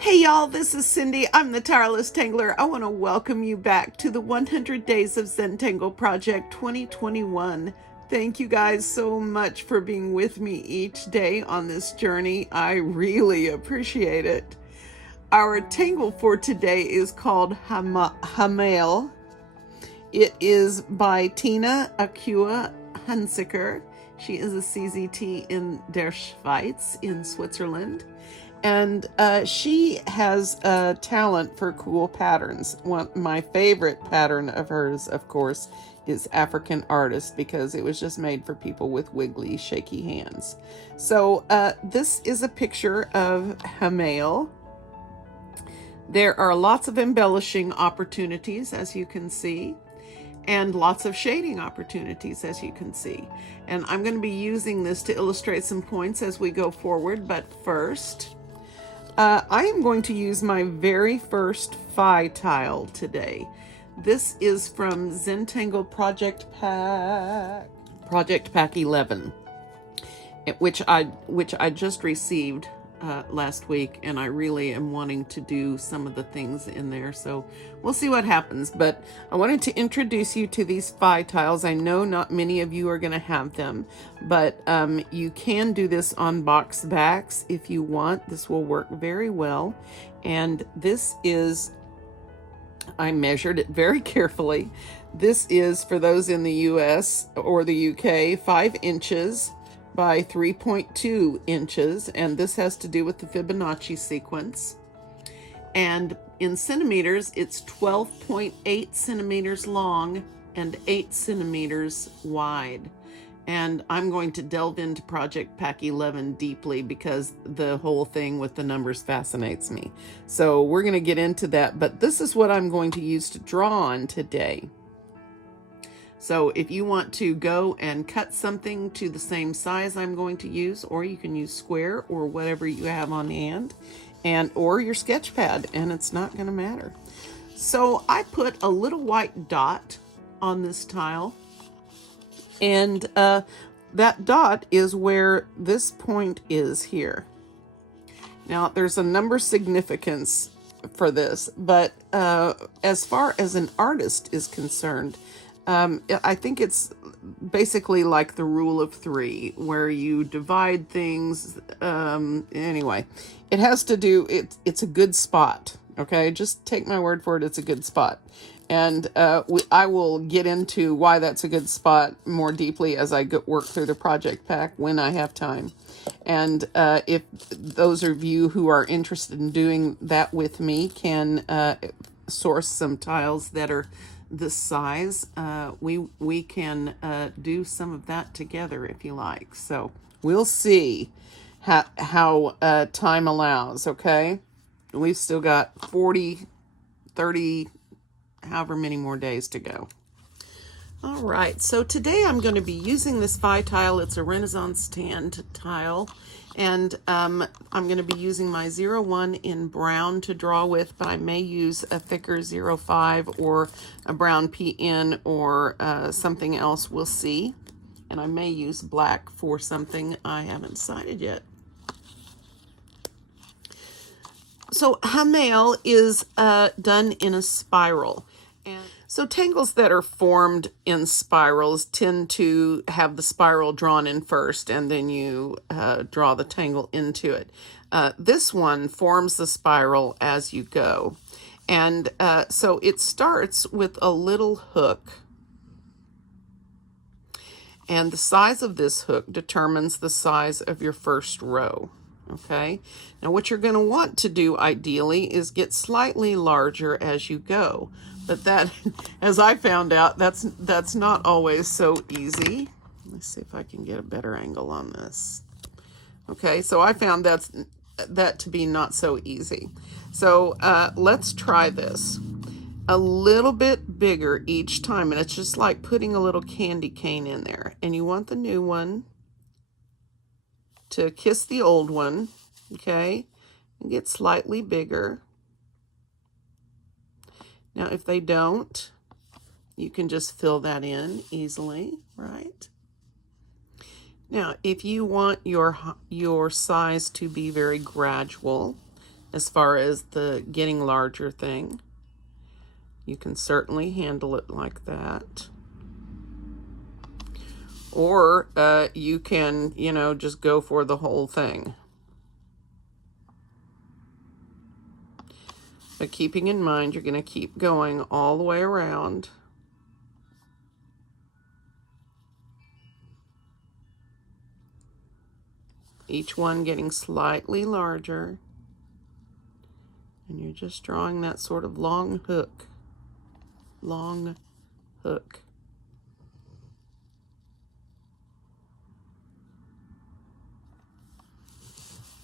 Hey y'all, this is Cindy. I'm the Tireless Tangler. I want to welcome you back to the 100 Days of Zentangle Project 2021. Thank you guys so much for being with me each day on this journey. I really appreciate it. Our tangle for today is called HAMAIL. It is by Tina Akua Hunziker. She is a CZT in der Schweiz in Switzerland. And she has a talent for cool patterns. My favorite pattern of hers, of course, is African Artist, because it was just made for people with wiggly, shaky hands. So this is a picture of HAMAIL. There are lots of embellishing opportunities, as you can see, and lots of shading opportunities, as you can see. And I'm going to be using this to illustrate some points as we go forward. But first, I am going to use my very first Phi tile today. This is from Zentangle Project Pack 11, which I just received last week, and I really am wanting to do some of the things in there, so we'll see what happens. But I wanted to introduce you to these Phi tiles. I know not many of you are going to have them, but you can do this on box backs if you want. This will work very well. And this is, I measured it very carefully. This is, for those in the US or the UK, 5 inches by 3.2 inches, and this has to do with the Fibonacci sequence. And in centimeters, it's 12.8 centimeters long and 8 centimeters wide. And I'm going to delve into Project Pack 11 deeply, because the whole thing with the numbers fascinates me. So we're going to get into that, but this is what I'm going to use to draw on today. So if you want to go and cut something to the same size I'm going to use, or you can use square or whatever you have on hand, or your sketch pad, and it's not going to matter. So I put a little white dot on this tile, and that dot is where this point is here. Now there's a number significance for this, but as far as an artist is concerned, I think it's basically like the rule of 3, where you divide things. Anyway, it has to do, it's a good spot. Okay, just take my word for it, it's a good spot. And I will get into why that's a good spot more deeply as I work through the project pack when I have time. And if those of you who are interested in doing that with me can source some tiles that are this size, we can do some of that together if you like. So we'll see how time allows. Okay, we've still got 40, 30, however many more days to go. All right, so today I'm going to be using this Phi tile. It's a Renaissance tan tile, and I'm going to be using my 01 in brown to draw with, but I may use a thicker 05 or a brown PN or something else. We'll see. And I may use black for something. I haven't decided yet. So HAMAIL is done in a spiral. And so tangles that are formed in spirals tend to have the spiral drawn in first, and then you draw the tangle into it. This one forms the spiral as you go. And so it starts with a little hook. And the size of this hook determines the size of your first row. Okay, now what you're going to want to do ideally is get slightly larger as you go, but that, as I found out, that's not always so easy. Let's see if I can get a better angle on this. Okay, so I found that to be not so easy. So let's try this. A little bit bigger each time, and it's just like putting a little candy cane in there. And you want the new one to kiss the old one, okay, and get slightly bigger. Now, if they don't, you can just fill that in easily, right? Now, if you want your size to be very gradual, as far as the getting larger thing. You can certainly handle it like that. Or you can, just go for the whole thing. But keeping in mind, you're going to keep going all the way around. Each one getting slightly larger. And you're just drawing that sort of long hook. Long hook.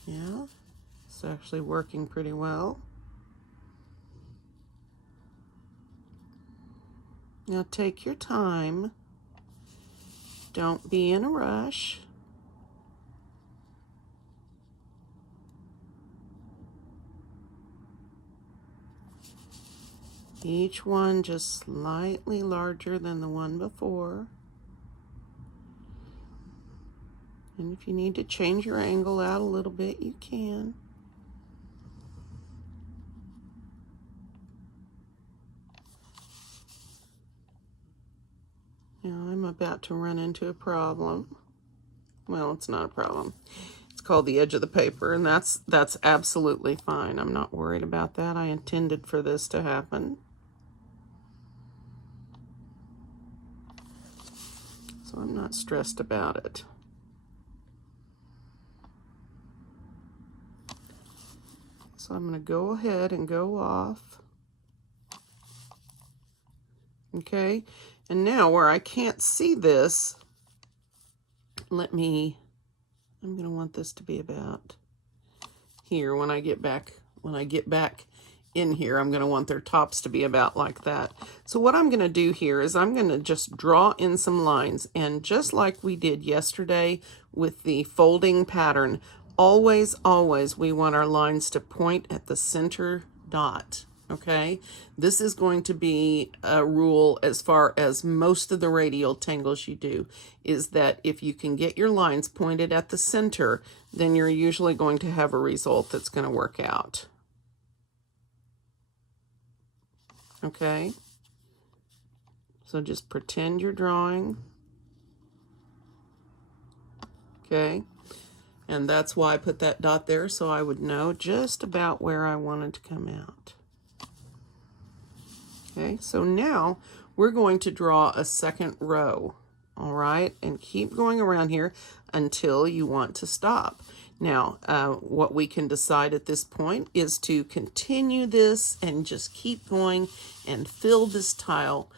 Yeah, it's actually working pretty well. Now take your time. Don't be in a rush. Each one just slightly larger than the one before. And if you need to change your angle out a little bit, you can. Now I'm about to run into a problem. Well, it's not a problem. It's called the edge of the paper, and that's absolutely fine. I'm not worried about that. I intended for this to happen. So I'm not stressed about it. So I'm going to go ahead and go off. Okay, and now where I can't see this, I'm going to want this to be about here when I get back. When I get back in here, I'm going to want their tops to be about like that. So what I'm going to do here is I'm going to just draw in some lines, and just like we did yesterday with the folding pattern, always we want our lines to point at the center dot. Okay, this is going to be a rule as far as most of the radial tangles you do, is that if you can get your lines pointed at the center, then you're usually going to have a result that's going to work out. Okay, so just pretend you're drawing. Okay, and that's why I put that dot there, so I would know just about where I wanted to come out. Okay, so now we're going to draw a second row, all right? And keep going around here until you want to stop. Now, what we can decide at this point is to continue this and just keep going and fill this tile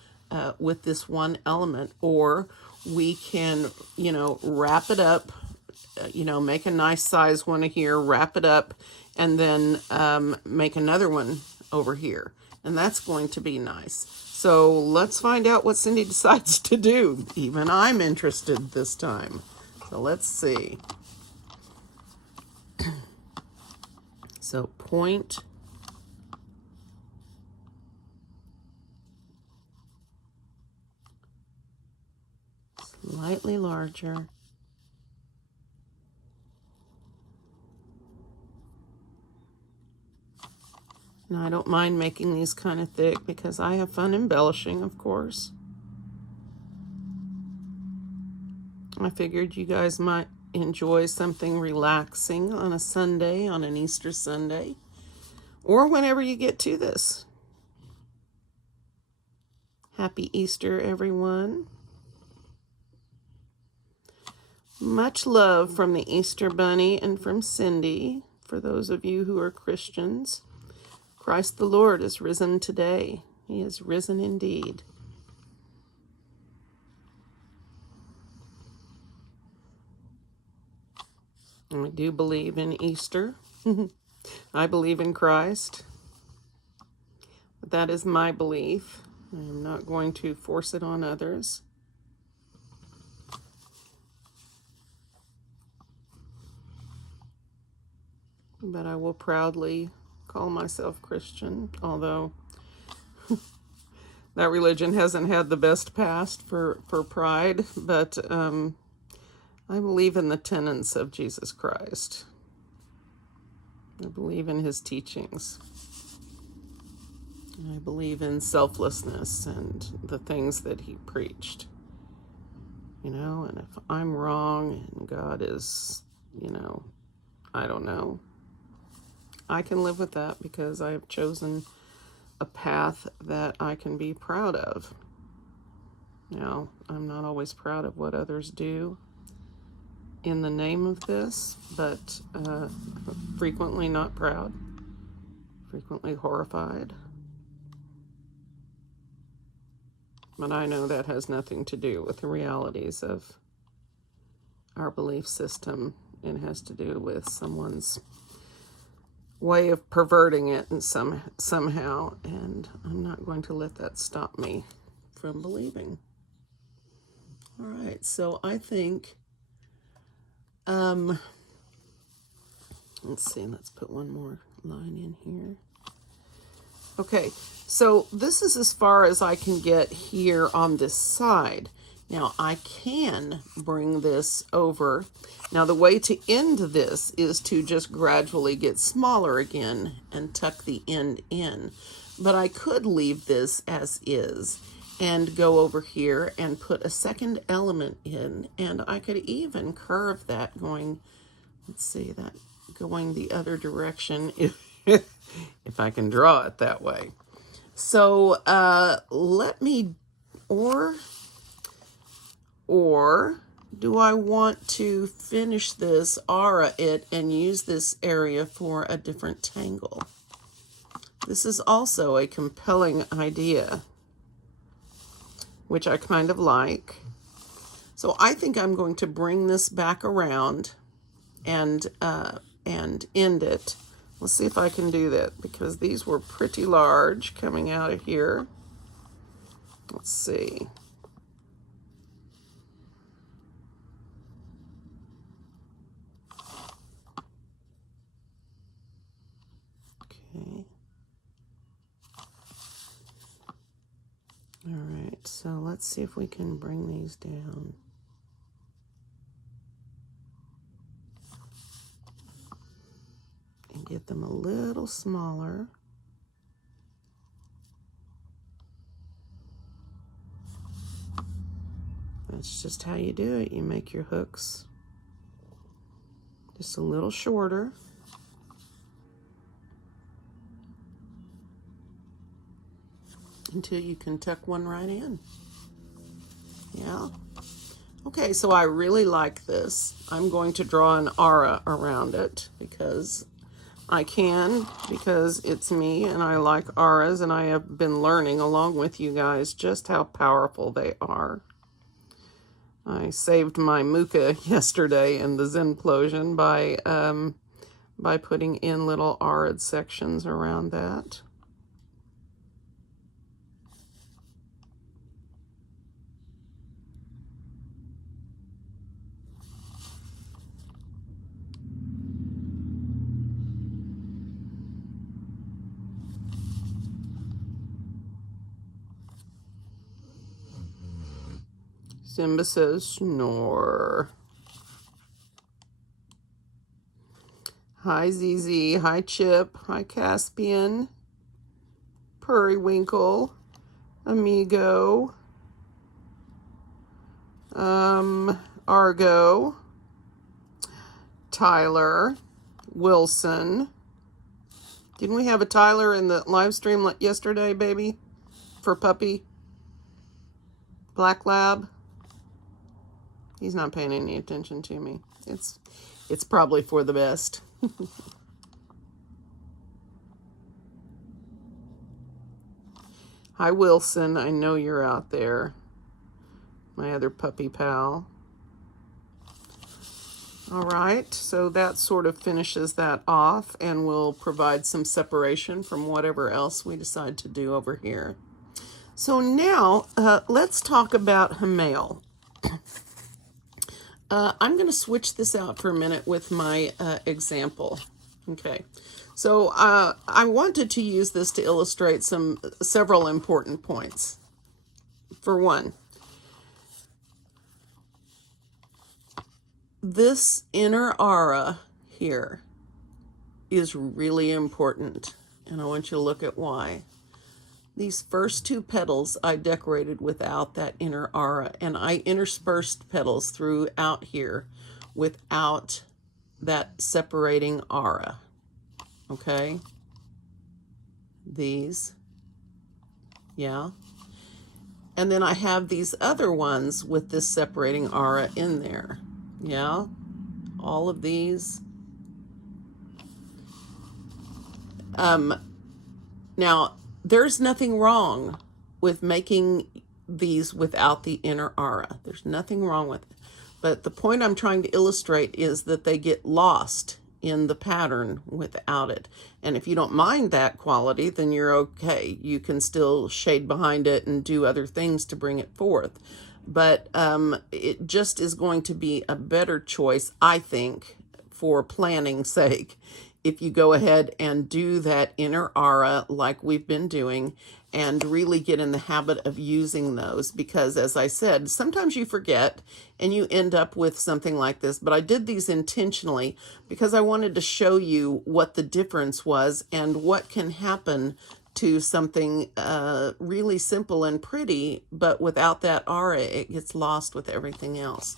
with this one element, or we can, wrap it up, make a nice size one here, wrap it up, and then make another one over here. And that's going to be nice. So let's find out what Cindy decides to do. Even I'm interested this time. So let's see. So point. Slightly larger. Now, I don't mind making these kind of thick because I have fun embellishing, of course. I figured you guys might enjoy something relaxing on a Sunday, on an Easter Sunday, or whenever you get to this. Happy Easter, everyone. Much love from the Easter Bunny and from Cindy, for those of you who are Christians. Christ the Lord is risen today. He is risen indeed. I do believe in Easter. I believe in Christ. But that is my belief. I am not going to force it on others. But I will proudly call myself Christian, although that religion hasn't had the best past for pride, but I believe in the tenets of Jesus Christ. I believe in his teachings. I believe in selflessness and the things that he preached. You know, and if I'm wrong and God is, you know, I don't know, I can live with that because I have chosen a path that I can be proud of. Now, I'm not always proud of what others do in the name of this, but frequently not proud, frequently horrified. But I know that has nothing to do with the realities of our belief system. It has to do with someone's way of perverting it and somehow, and I'm not going to let that stop me from believing. All right, so I think, let's see, let's put one more line in here. Okay, so this is as far as I can get here on this side. Now I can bring this over. Now the way to end this is to just gradually get smaller again and tuck the end in. But I could leave this as is and go over here and put a second element in, and I could even curve that going, let's see, that going the other direction if I can draw it that way. So let me, or do I want to finish this, aura it, and use this area for a different tangle? This is also a compelling idea, which I kind of like. So I think I'm going to bring this back around and end it. Let's see if I can do that, because these were pretty large coming out of here. Let's see. Okay. All right, so let's see if we can bring these down. And get them a little smaller. That's just how you do it. You make your hooks just a little shorter. Until you can tuck one right in. Yeah. Okay, so I really like this. I'm going to draw an aura around it because I can, because it's me and I like auras, and I have been learning along with you guys just how powerful they are. I saved my muka yesterday in the Zenplosion by putting in little arid sections around that. Simba says snore. Hi ZZ, hi Chip, hi Caspian, Periwinkle, Amigo, Argo, Tyler, Wilson. Didn't we have a Tyler in the live stream yesterday, baby? For puppy? Black Lab? He's not paying any attention to me. It's probably for the best. Hi, Wilson. I know you're out there. My other puppy pal. All right, so that sort of finishes that off and will provide some separation from whatever else we decide to do over here. So now let's talk about HAMAIL. I'm going to switch this out for a minute with my example. Okay, so I wanted to use this to illustrate several important points. For one, this inner aura here is really important, and I want you to look at why. These first two petals I decorated without that inner aura, and I interspersed petals throughout here without that separating aura, okay? These, yeah. And then I have these other ones with this separating aura in there, yeah? All of these. Now, there's nothing wrong with making these without the inner aura. There's nothing wrong with it. But the point I'm trying to illustrate is that they get lost in the pattern without it. And if you don't mind that quality, then you're okay. You can still shade behind it and do other things to bring it forth. But it just is going to be a better choice, I think, for planning's sake, if you go ahead and do that inner aura like we've been doing and really get in the habit of using those, because as I said, sometimes you forget and you end up with something like this. But I did these intentionally because I wanted to show you what the difference was and what can happen to something really simple and pretty, but without that aura, it gets lost with everything else.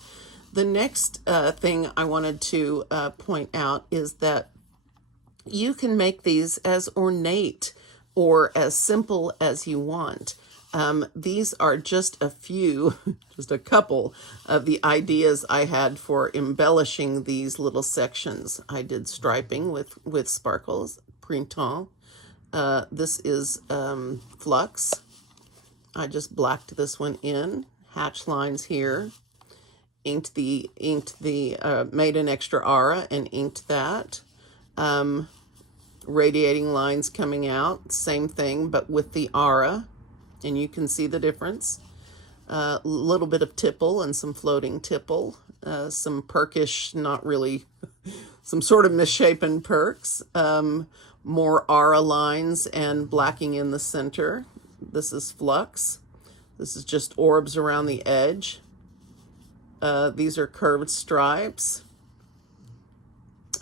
The next thing I wanted to point out is that you can make these as ornate or as simple as you want. These are just a few, just a couple of the ideas I had for embellishing these little sections. I did striping with sparkles, printemps. This is flux. I just blacked this one in, hatch lines here. Made an extra aura and inked that. Radiating lines coming out, same thing, but with the aura, and you can see the difference. A little bit of tipple and some floating tipple, some perkish, not really, some sort of misshapen perks, more aura lines and blacking in the center. This is flux. This is just orbs around the edge. These are curved stripes.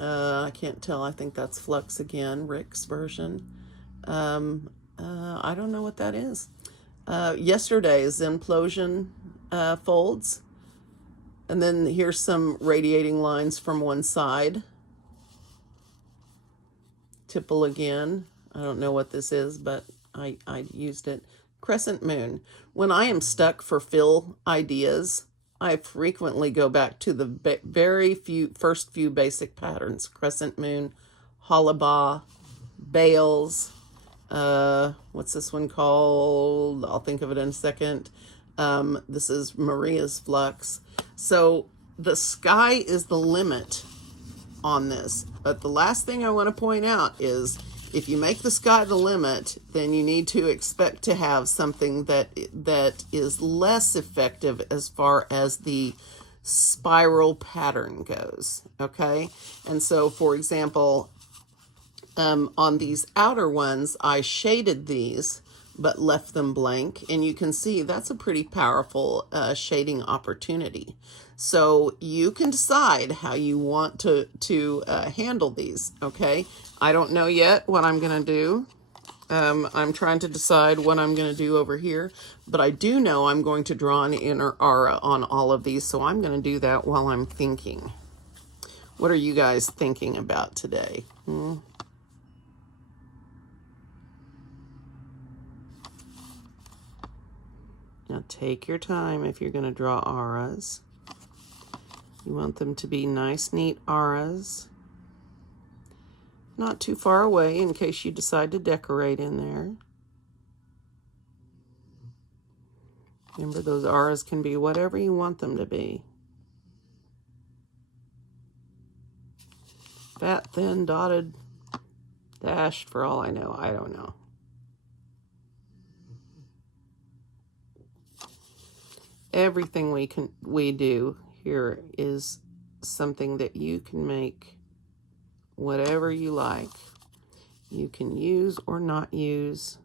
I can't tell. I think that's flux again, Rick's version. I don't know what that is. Yesterday's implosion folds. And then here's some radiating lines from one side. Tipple again. I don't know what this is, but I used it. Crescent moon. When I am stuck for fill ideas, I frequently go back to the first few basic patterns. Crescent moon, hollabah, bales. What's this one called? I'll think of it in a second. This is Maria's flux. So the sky is the limit on this. But the last thing I want to point out is if you make the sky the limit, then you need to expect to have something that is less effective as far as the spiral pattern goes, okay? And so, for example, on these outer ones, I shaded these, but left them blank. And you can see that's a pretty powerful shading opportunity. So you can decide how you want to handle these, okay? I don't know yet what I'm going to do. I'm trying to decide what I'm going to do over here, but I do know I'm going to draw an inner aura on all of these, so I'm going to do that while I'm thinking. What are you guys thinking about today? Now take your time if you're going to draw auras. You want them to be nice, neat auras. Not too far away in case you decide to decorate in there. Remember, those auras can be whatever you want them to be. Fat, thin, dotted, dashed, for all I know. I don't know. Everything we do here is something that you can make whatever you like. You can use or not use.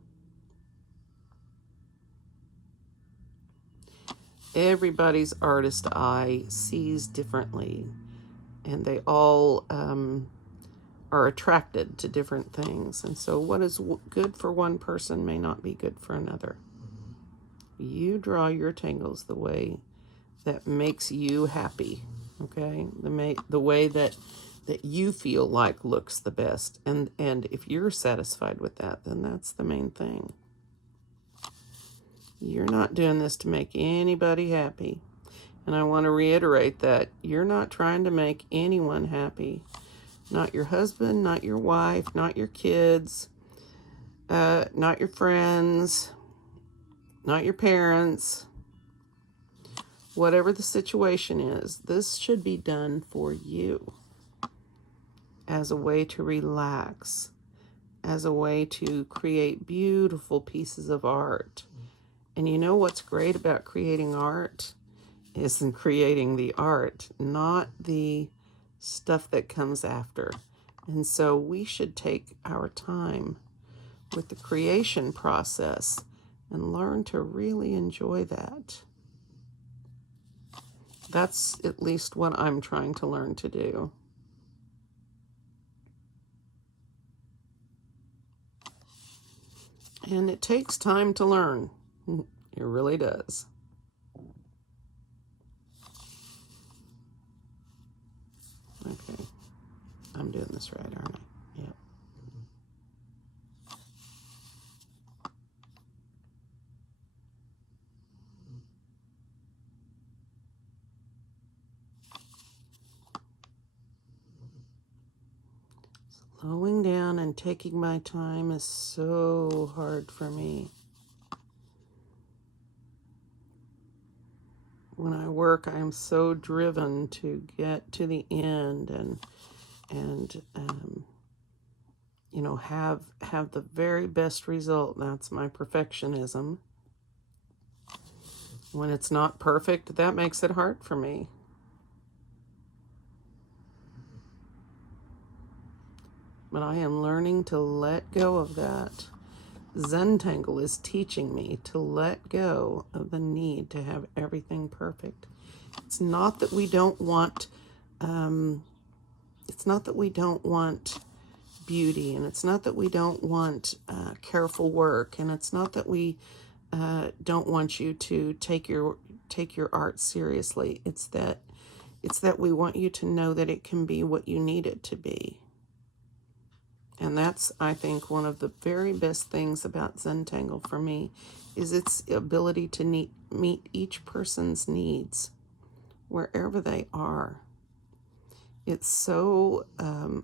Everybody's artist eye sees differently, and they all are attracted to different things. And so what is good for one person may not be good for another. You draw your tangles the way that makes you happy, okay? The way that you feel like looks the best. And if you're satisfied with that, then that's the main thing. You're not doing this to make anybody happy. And I want to reiterate that you're not trying to make anyone happy. Not your husband, not your wife, not your kids, not your friends, not your parents. Whatever the situation is, this should be done for you as a way to relax, as a way to create beautiful pieces of art. And you know what's great about creating art is in creating the art, not the stuff that comes after. And so we should take our time with the creation process and learn to really enjoy that. That's at least what I'm trying to learn to do. And it takes time to learn. It really does. Okay. I'm doing this right, aren't I? Yep. Slowing down and taking my time is so hard for me. When I work, I am so driven to get to the end and you know, have the very best result. That's my perfectionism. When it's not perfect, that makes it hard for me. But I am learning to let go of that. Zentangle is teaching me to let go of the need to have everything perfect. It's not that we don't want beauty, and it's not that we don't want careful work, and it's not that we don't want you to take your art seriously. It's that we want you to know that it can be what you need it to be. And that's, I think, one of the very best things about Zentangle for me is its ability to meet each person's needs wherever they are. It's so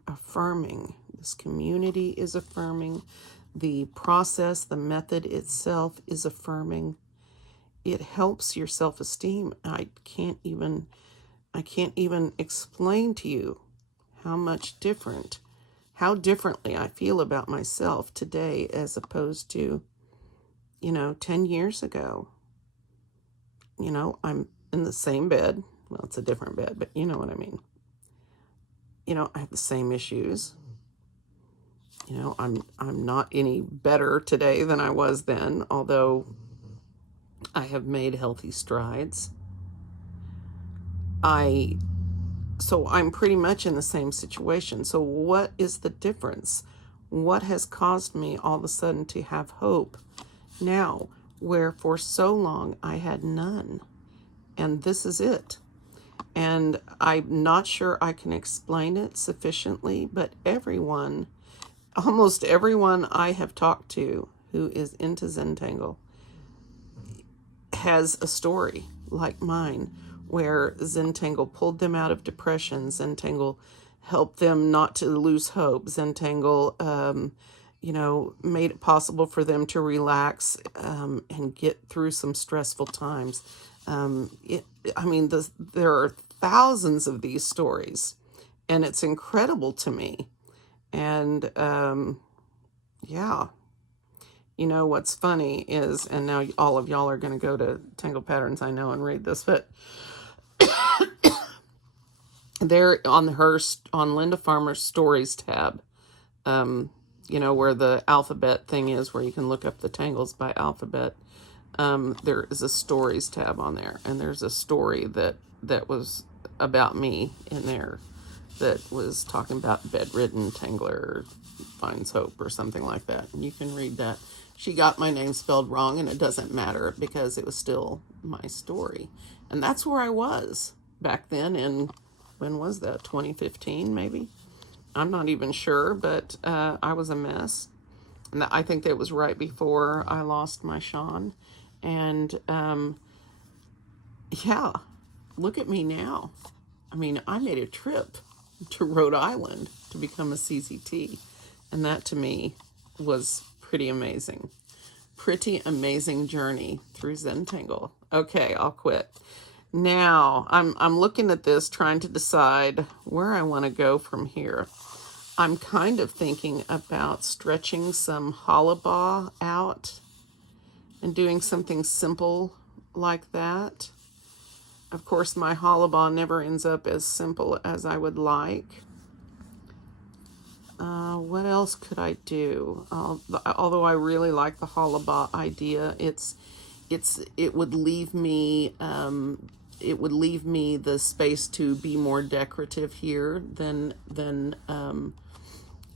affirming. This community is affirming. The process, the method itself is affirming. It helps your self-esteem. I can't even explain to you how differently I feel about myself today as opposed to, 10 years ago. I'm in the same bed. Well, it's a different bed, but you know what I mean. I have the same issues. I'm not any better today than I was then, although I have made healthy strides. So I'm pretty much in the same situation. So what is the difference? What has caused me all of a sudden to have hope now, where for so long I had none? And this is it. And I'm not sure I can explain it sufficiently, but almost everyone I have talked to who is into Zentangle has a story like mine, where Zentangle pulled them out of depression. Zentangle helped them not to lose hope. Zentangle, made it possible for them to relax and get through some stressful times. There are thousands of these stories, and it's incredible to me. And what's funny is, and now all of y'all are going to go to Tangle Patterns, I know, and read this, but there on Linda Farmer's stories tab, where the alphabet thing is, where you can look up the tangles by alphabet. There is a stories tab on there, and there's a story that was about me in there. that was talking about bedridden tangler finds hope or something like that. And you can read that. She got my name spelled wrong, and it doesn't matter because it was still my story. And that's where I was back then in, when was that, 2015 maybe? I'm not even sure, but I was a mess. And I think that was right before I lost my Sean. And yeah, look at me now. I mean, I made a trip to Rhode Island to become a CZT. And that to me was pretty amazing. Pretty amazing journey through Zentangle. Okay, I'll quit. Now, I'm looking at this, trying to decide where I want to go from here. I'm kind of thinking about stretching some hollowbaugh out and doing something simple like that. Of course, my hollowbaugh never ends up as simple as I would like. What else could I do? Although I really like the hollowbaugh idea, it would leave me the space to be more decorative here than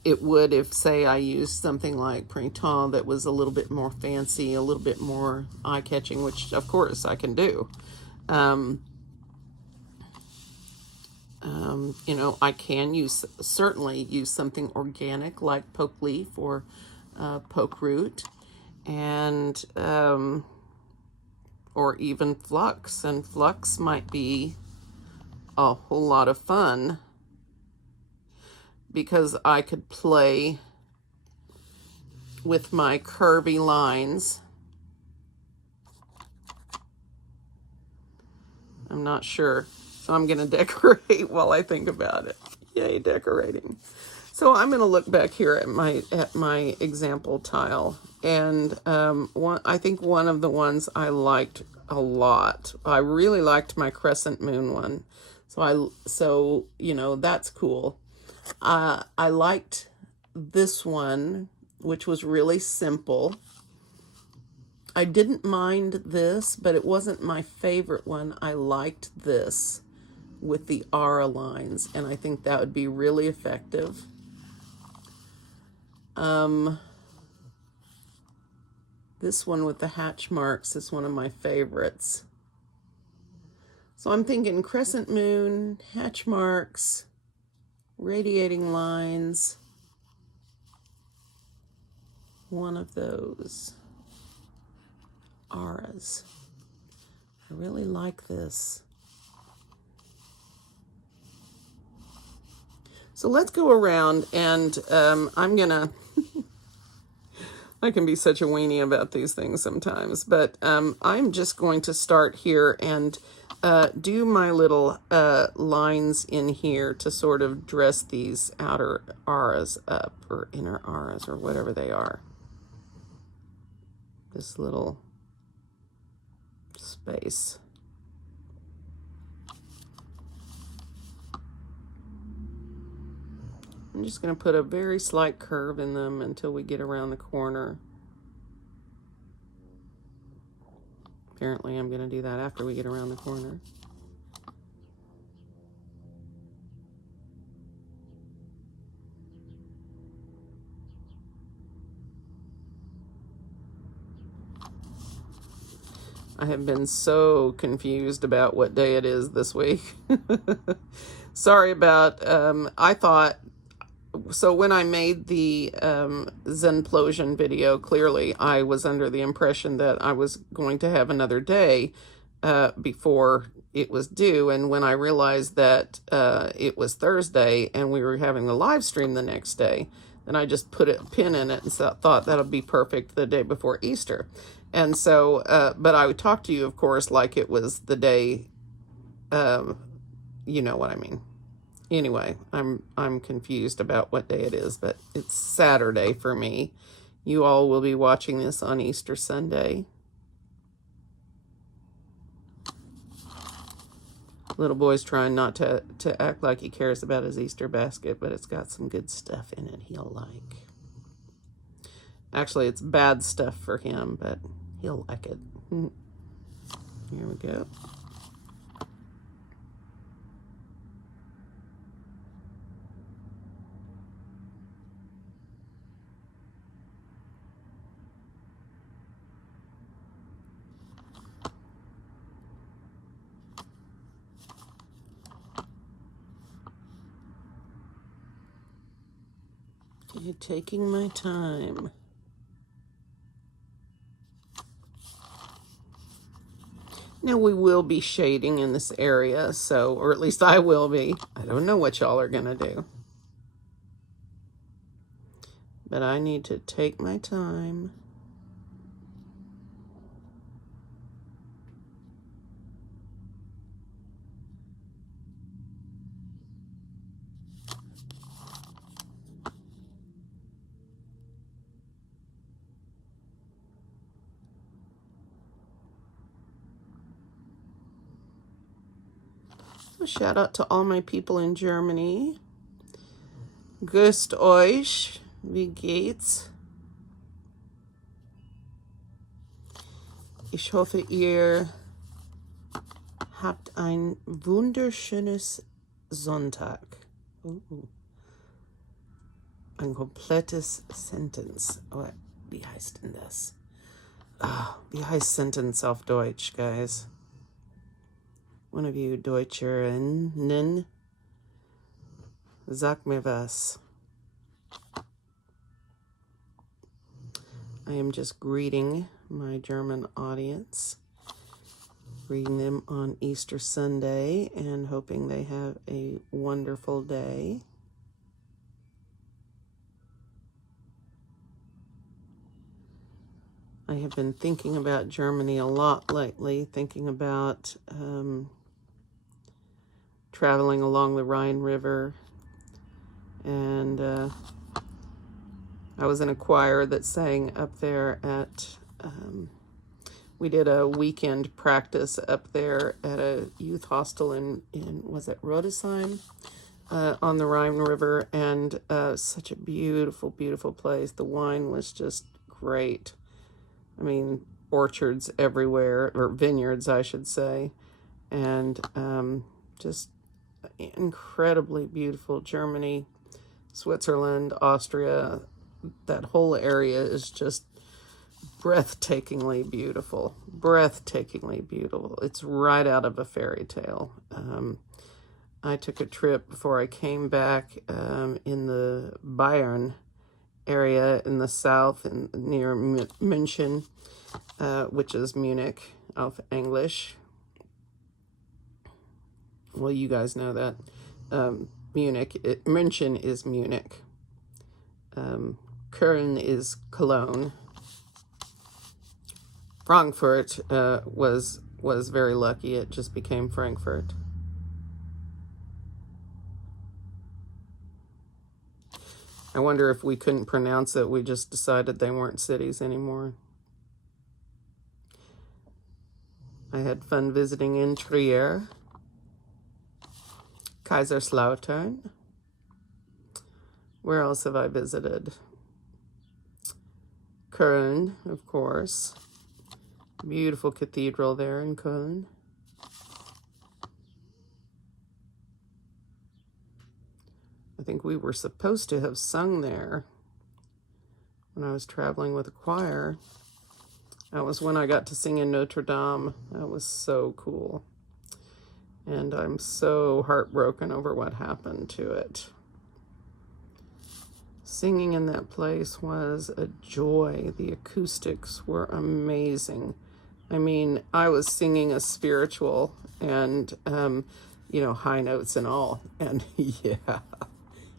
it would if, say, I used something like printemps that was a little bit more fancy, a little bit more eye-catching, which of course I can do. You know, I can certainly use something organic like poke leaf or poke root, and or even flux. And flux might be a whole lot of fun because I could play with my curvy lines. I'm not sure. So I'm going to decorate while I think about it. Yay, decorating. So I'm going to look back here at my example tile. And I think one of the ones I liked a lot, I really liked my crescent moon one. So you know, that's cool. I liked this one, which was really simple. I didn't mind this, but it wasn't my favorite one. I liked this with the aura lines, and I think that would be really effective. This one with the hatch marks is one of my favorites. So I'm thinking crescent moon, hatch marks, radiating lines, one of those auras. I really like this. So let's go around, and I'm gonna, I can be such a weenie about these things sometimes, but I'm just going to start here and do my little lines in here to sort of dress these outer auras up, or inner auras, or whatever they are. This little space. I'm just going to put a very slight curve in them until we get around the corner. Apparently I'm going to do that after we get around the corner. I have been so confused about what day it is this week. Sorry about, I thought, so when I made the Zenplosion video, clearly I was under the impression that I was going to have another day before it was due. And when I realized that it was Thursday and we were having the live stream the next day, then I just put a pin in it and thought that'll be perfect the day before Easter. And so, but I would talk to you, of course, like it was the day, you know what I mean. Anyway, I'm confused about what day it is, but it's Saturday for me. You all will be watching this on Easter Sunday. Little boy's trying not to act like he cares about his Easter basket, but it's got some good stuff in it he'll like. Actually, it's bad stuff for him, but he'll like it. Here we go. I'm taking my time. Now we will be shading in this area, so, or at least I will be. I don't know what y'all are gonna do. But I need to take my time. So shout out to all my people in Germany. Grüßt euch, wie geht's? Ich hoffe, ihr habt ein wunderschönes Sonntag. Ein komplettes Sentence. Oh, wie heißt denn das? Wie heißt Sentence auf Deutsch, guys? One of you Deutscherinnen, sag mir was. I am just greeting my German audience, greeting them on Easter Sunday and hoping they have a wonderful day. I have been thinking about Germany a lot lately, thinking about traveling along the Rhine River, and I was in a choir that sang up there at, we did a weekend practice up there at a youth hostel in was it Rodesheim, on the Rhine River, and such a beautiful, beautiful place. The wine was just great. I mean, orchards everywhere, or vineyards, I should say, and just incredibly beautiful. Germany, Switzerland, Austria, that whole area is just breathtakingly beautiful. Breathtakingly beautiful. It's right out of a fairy tale. I took a trip before I came back in the Bayern area in the south, near München, which is Munich auf English. Well, you guys know that. München is Munich. Köln is Cologne. Frankfurt was very lucky. It just became Frankfurt. I wonder if we couldn't pronounce it, we just decided they weren't cities anymore. I had fun visiting in Trier, Kaiserslautern. Where else have I visited? Köln, of course. Beautiful cathedral there in Köln. I think we were supposed to have sung there when I was traveling with a choir. That was when I got to sing in Notre Dame. That was so cool. And I'm so heartbroken over what happened to it. Singing in that place was a joy. The acoustics were amazing. I mean, I was singing a spiritual and, high notes and all. And yeah,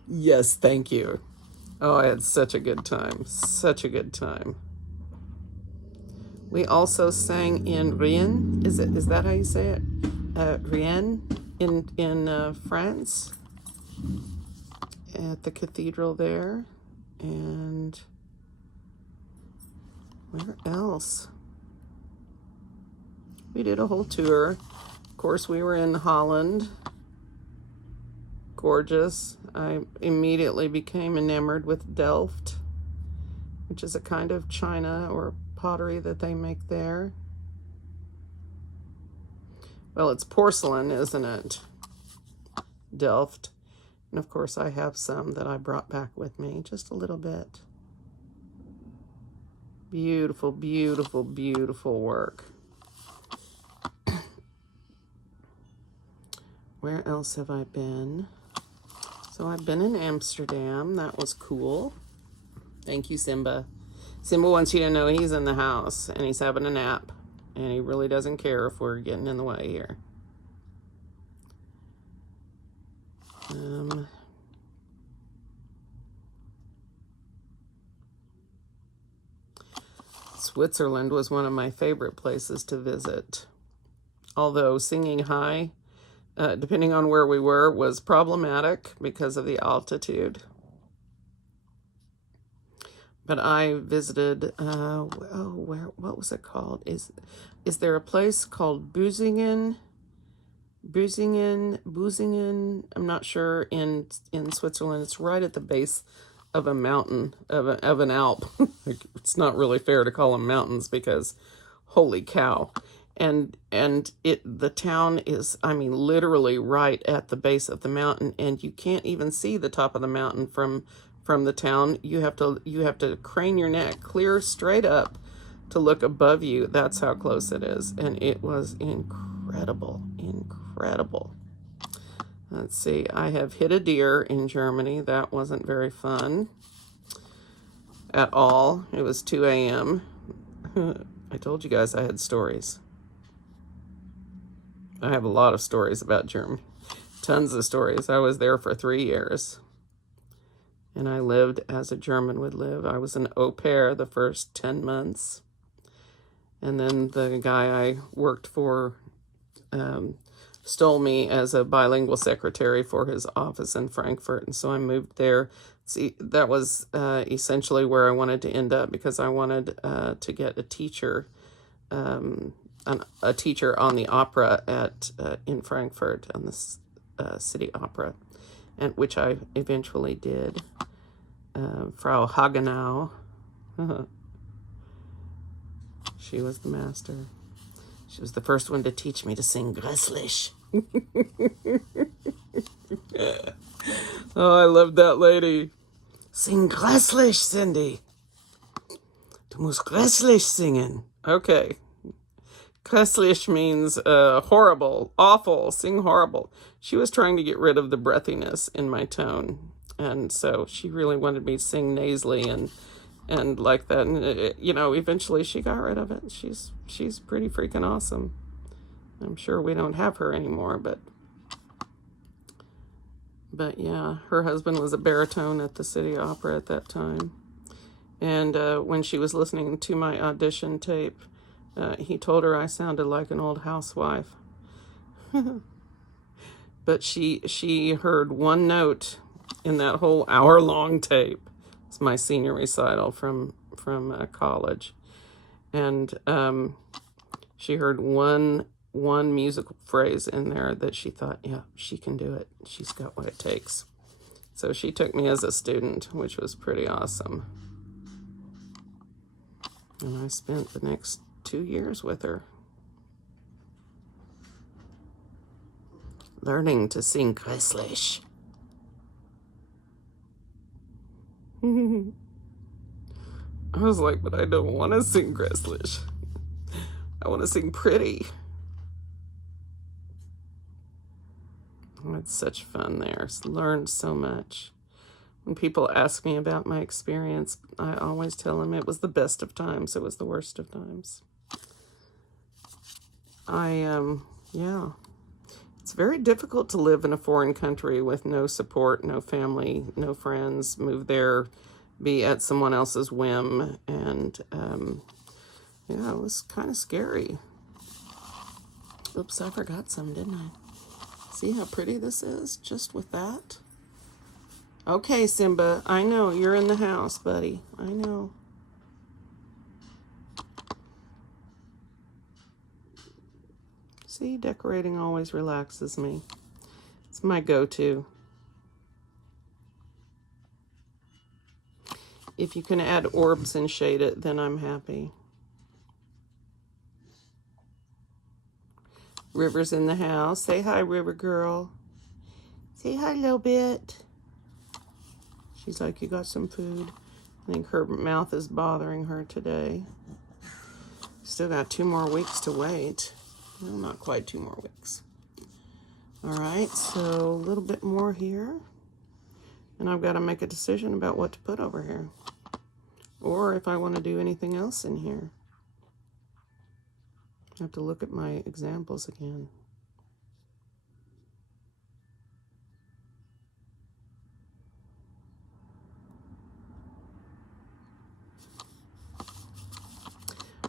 yes, thank you. Oh, I had such a good time. Such a good time. We also sang in Rennes. Is that how you say it? Rennes in France, at the cathedral there. And where else? We did a whole tour. Of course, we were in Holland. Gorgeous. I immediately became enamored with Delft, which is a kind of china or pottery that they make there. Well, it's porcelain, isn't it? Delft. And of course, I have some that I brought back with me, just a little bit. Beautiful, beautiful, beautiful work. Where else have I been? So I've been in Amsterdam. That was cool. Thank you, Simba. Simba wants you to know he's in the house and he's having a nap. And he really doesn't care if we're getting in the way here. Switzerland was one of my favorite places to visit. Although singing high, depending on where we were, was problematic because of the altitude. But I visited, what was it called? Is there a place called Busingen? I'm not sure, in Switzerland. It's right at the base of a mountain, of an Alp. It's not really fair to call them mountains because, holy cow. And the town is, I mean, literally right at the base of the mountain, and you can't even see the top of the mountain from the town. You have to crane your neck clear straight up to look above you. That's how close it is. And it was incredible. Let's see, I have hit a deer in Germany. That wasn't very fun at all. It was 2 a.m. I told you guys I had stories. I have a lot of stories about Germany. Tons of stories. I was there for 3 years. And I lived as a German would live. I was an au pair the first 10 months. And then the guy I worked for stole me as a bilingual secretary for his office in Frankfurt. And so I moved there. See, that was essentially where I wanted to end up, because I wanted to get a teacher on the opera in Frankfurt, on the city opera, and which I eventually did. Frau Hagenau, she was the master. She was the first one to teach me to sing Grässlich. Oh, I loved that lady. Sing Grässlich, Cindy. Du musst Grässlich singen. Okay. Grässlich means horrible, awful, sing horrible. She was trying to get rid of the breathiness in my tone. And so she really wanted me to sing nasally and like that. And, eventually she got rid of it. She's pretty freaking awesome. I'm sure we don't have her anymore, but yeah, her husband was a baritone at the City Opera at that time. And when she was listening to my audition tape, he told her I sounded like an old housewife. But she heard one note in that whole hour-long tape. It's my senior recital from college. And she heard one musical phrase in there that she thought, yeah, she can do it. She's got what it takes. So she took me as a student, which was pretty awesome. And I spent the next 2 years with her, learning to sing Grässlich. I was like, but I don't want to sing Grässlich. I want to sing pretty. Oh, it's such fun there. Learned so much. When people ask me about my experience, I always tell them it was the best of times. It was the worst of times. It's very difficult to live in a foreign country with no support, no family, no friends, move there, be at someone else's whim. And, it was kind of scary. Oops, I forgot some, didn't I? See how pretty this is just with that? Okay, Simba, I know you're in the house, buddy. I know. See, decorating always relaxes me. It's my go-to. If you can add orbs and shade it, then I'm happy. River's in the house. Say hi, River girl. Say hi a little bit. She's like, you got some food? I think her mouth is bothering her today. Still got 2 more weeks to wait. Well, not quite 2 more weeks. All right, so a little bit more here. And I've got to make a decision about what to put over here. or if I want to do anything else in here. I have to look at my examples again.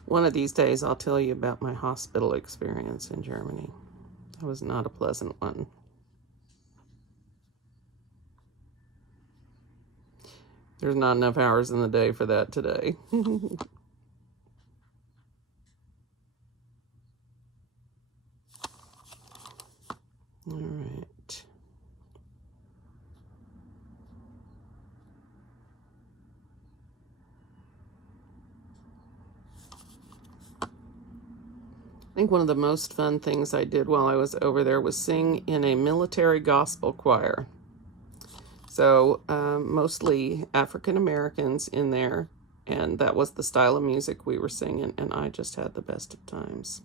One of these days, I'll tell you about my hospital experience in Germany. That was not a pleasant one. There's not enough hours in the day for that today. All right. I think one of the most fun things I did while I was over there was sing in a military gospel choir. So mostly African Americans in there, and that was the style of music we were singing, and I just had the best of times.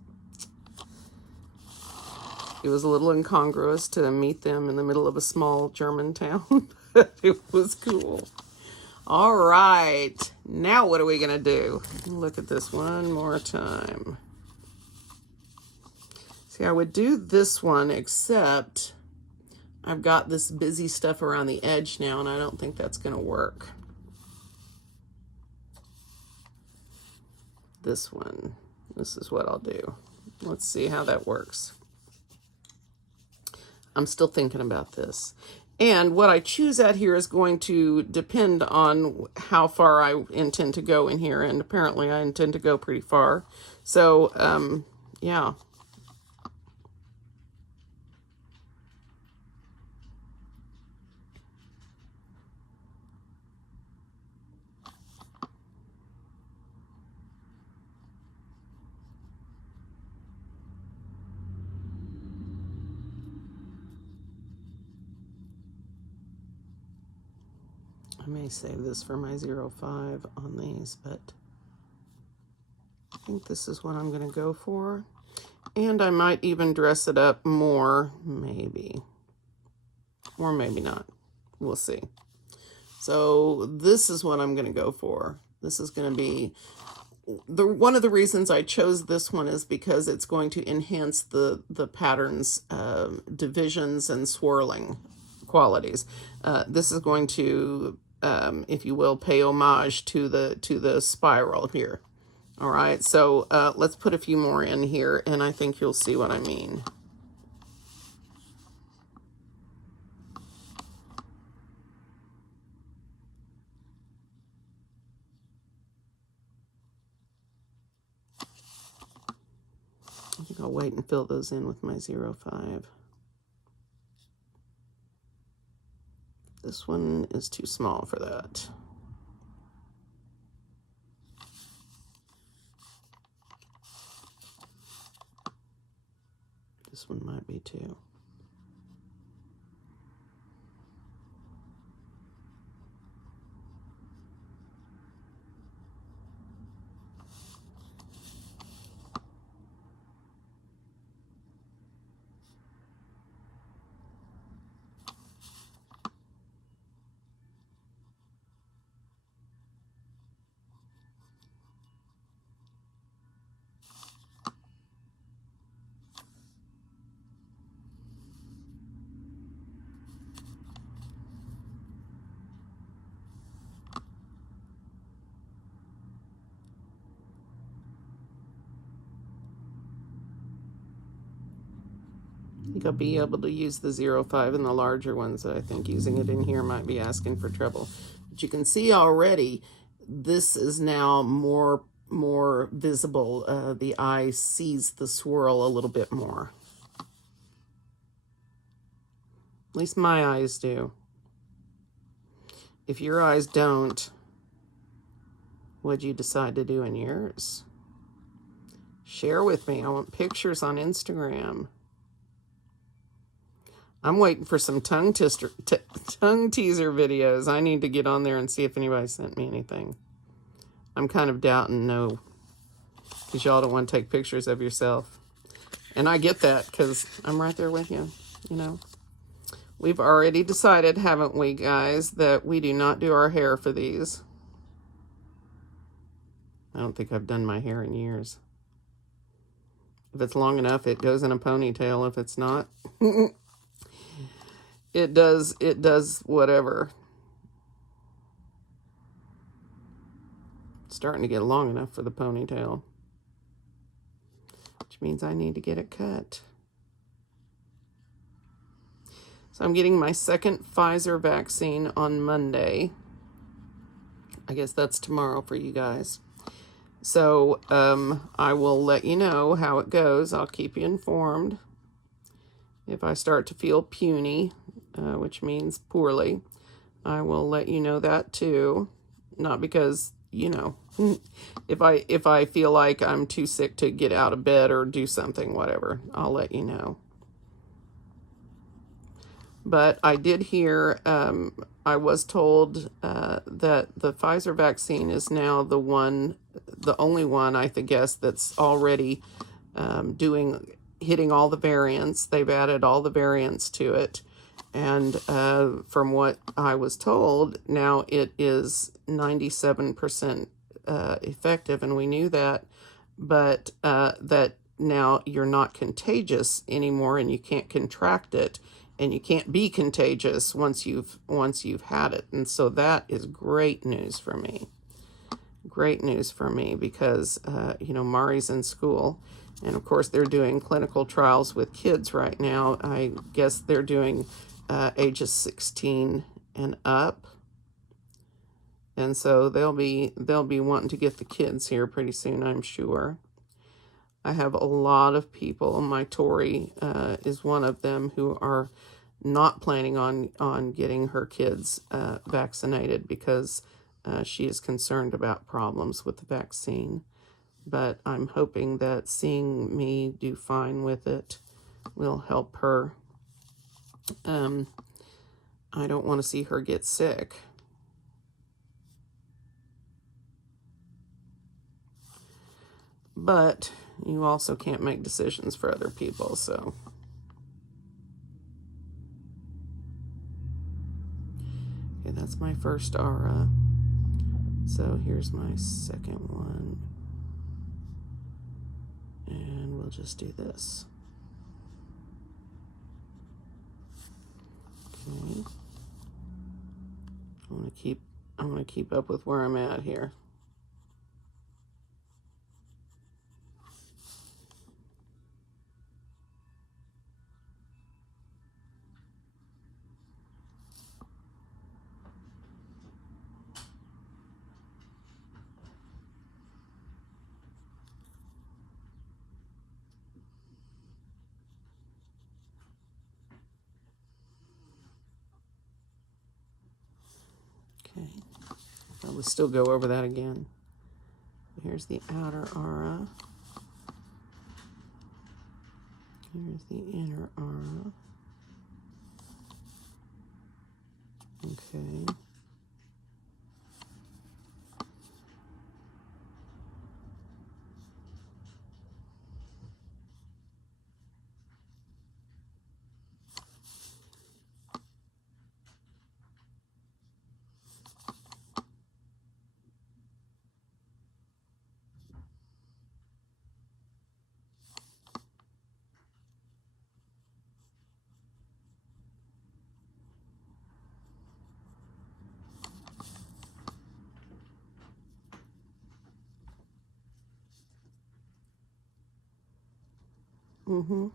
It was a little incongruous to meet them in the middle of a small German town, but it was cool. All right, now what are we gonna do? Look at this one more time. See, I would do this one, except I've got this busy stuff around the edge now, and I don't think that's gonna work. This one, this is what I'll do. Let's see how that works. I'm still thinking about this. And what I choose at here is going to depend on how far I intend to go in here. And apparently I intend to go pretty far. So, yeah. I may save this for my 0.5 on these, but I think this is what I'm going to go for. And I might even dress it up more, maybe. Or maybe not. We'll see. So this is what I'm going to go for. This is going to be... one of the reasons I chose this one is because it's going to enhance the patterns, divisions, and swirling qualities. This is going to... if you will, pay homage to the spiral here. All right, so let's put a few more in here, and I think you'll see what I mean. I think I'll wait and fill those in with my 0.5. This one is too small for that. This one might be too. I think I'll be able to use the 0.5 in the larger ones. I think using it in here might be asking for trouble. But you can see already, this is now more visible. The eye sees the swirl a little bit more. At least my eyes do. If your eyes don't, what'd you decide to do in yours? Share with me. I want pictures on Instagram. I'm waiting for some tongue teaser videos. I need to get on there and see if anybody sent me anything. I'm kind of doubting no, because y'all don't want to take pictures of yourself. And I get that, because I'm right there with you, you know. We've already decided, haven't we, guys, that we do not do our hair for these. I don't think I've done my hair in years. If it's long enough, it goes in a ponytail. If it's not, it does whatever. It's starting to get long enough for the ponytail, which means I need to get it cut. So I'm getting my second Pfizer vaccine on Monday. I guess that's tomorrow for you guys. So I will let you know how it goes. I'll keep you informed. If I start to feel puny, which means poorly, I will let you know that too. Not because, you know, if I feel like I'm too sick to get out of bed or do something, whatever, I'll let you know. But I did hear, I was told that the Pfizer vaccine is now the only one, I guess, that's already hitting all the variants. They've added all the variants to it. And from what I was told, now it is 97% effective, and we knew that, but that now you're not contagious anymore, and you can't contract it, and you can't be contagious once you've had it. And so that is great news for me. Great news for me because you know, Mari's in school, and of course they're doing clinical trials with kids right now. I guess they're doing ages 16 and up, and so they'll be wanting to get the kids here pretty soon, I'm sure. I have a lot of people. My Tori is one of them who are not planning on getting her kids vaccinated because she is concerned about problems with the vaccine. But I'm hoping that seeing me do fine with it will help her. I don't want to see her get sick. But you also can't make decisions for other people, so. Okay, that's my first aura. So here's my second one. And we'll just do this. Okay. I want to keep up with where I'm at here. Okay, I'll still go over that again. Here's the outer aura. Here's the inner aura. Okay. Mm-hmm.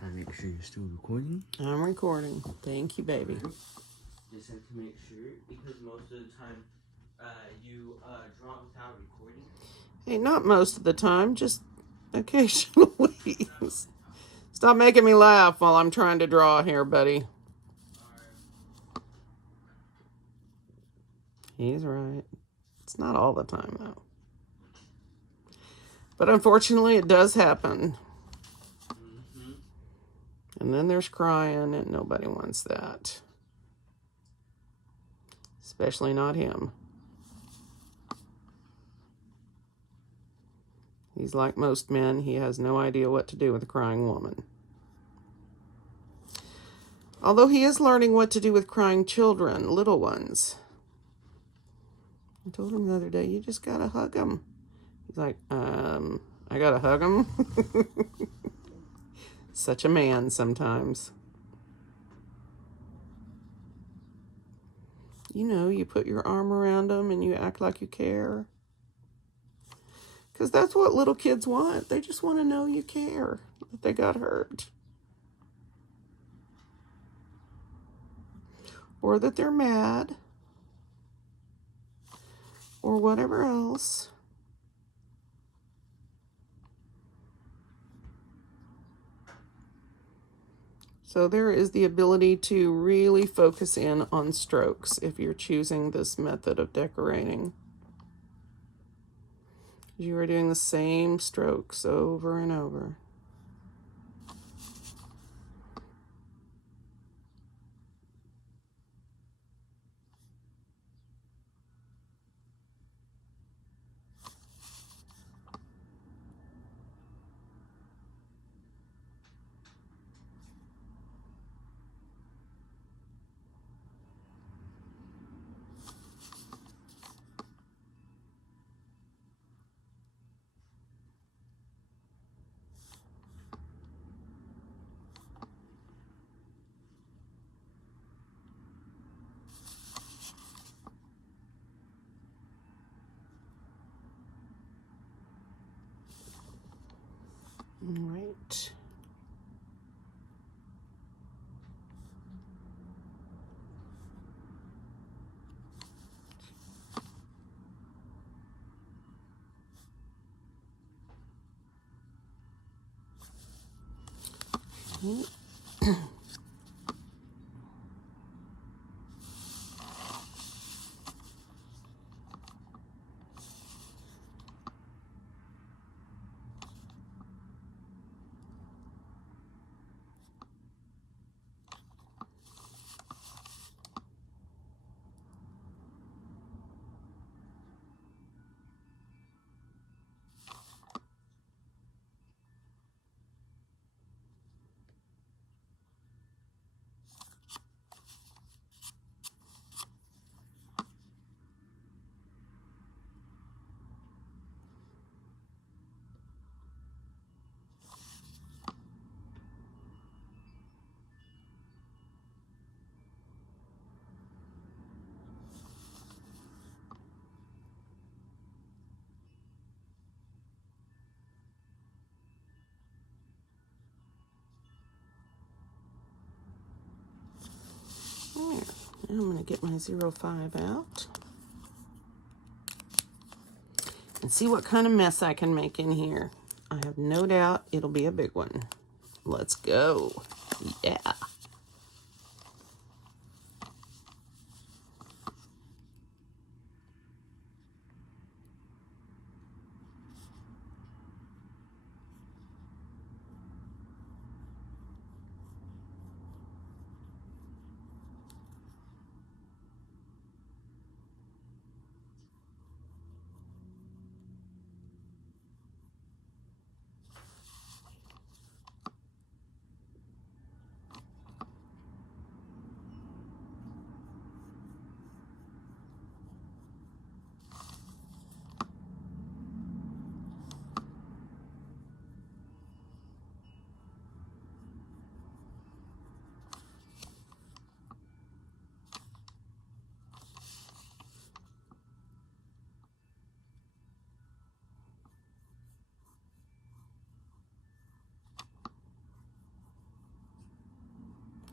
I make sure you're still recording. I'm recording. Thank you, baby. Just have to make sure, because most of the time you draw without recording. Hey, not most of the time, just occasionally. Stop making me laugh while I'm trying to draw here, buddy. He's right. It's not all the time, though. But unfortunately, it does happen. Mm-hmm. And then there's crying, and nobody wants that. Especially not him. He's like most men. He has no idea what to do with a crying woman. Although he is learning what to do with crying children, little ones. I told him the other day, you just gotta hug him. He's like, I gotta hug him? Such a man sometimes. You know, you put your arm around them and you act like you care. Because that's what little kids want. They just want to know you care, that they got hurt. Or that they're mad. Or whatever else. So there is the ability to really focus in on strokes if you're choosing this method of decorating. You are doing the same strokes over and over. All right. There. Now I'm going to get my 05 out and see what kind of mess I can make in here. I have no doubt it'll be a big one. Let's go. Yeah.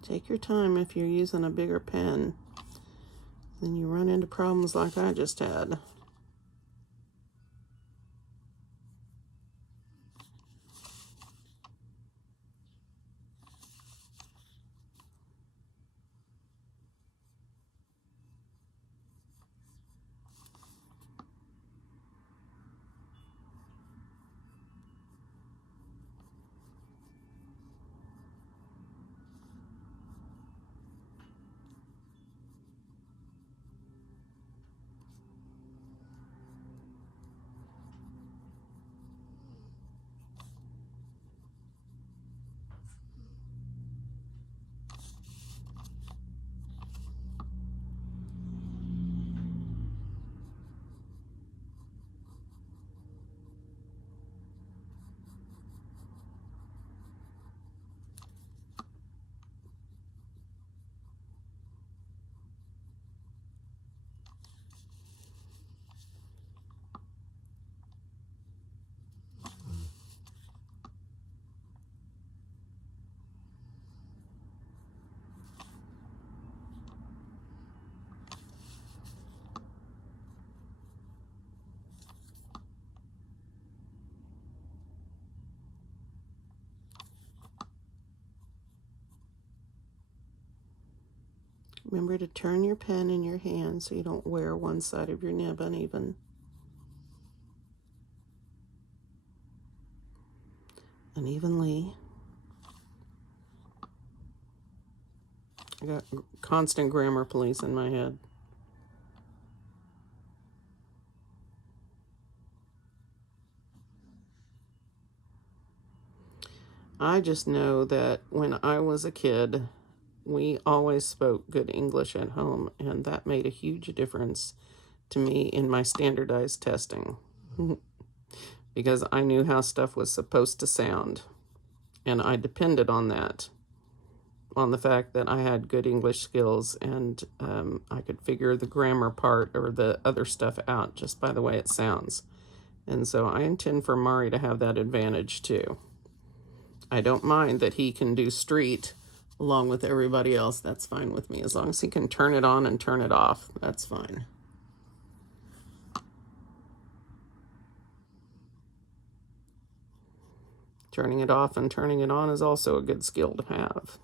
Take your time if you're using a bigger pen. Then you run into problems like I just had. Remember to turn your pen in your hand so you don't wear one side of your nib uneven. Unevenly. I got constant grammar police in my head. I just know that when I was a kid, we always spoke good English at home, and that made a huge difference to me in my standardized testing because I knew how stuff was supposed to sound, and I depended on that, on the fact that I had good English skills and I could figure the grammar part or the other stuff out just by the way it sounds. And so I intend for Mari to have that advantage too. I don't mind that he can do street along with everybody else. That's fine with me. As long as he can turn it on and turn it off, that's fine. Turning it off and turning it on is also a good skill to have.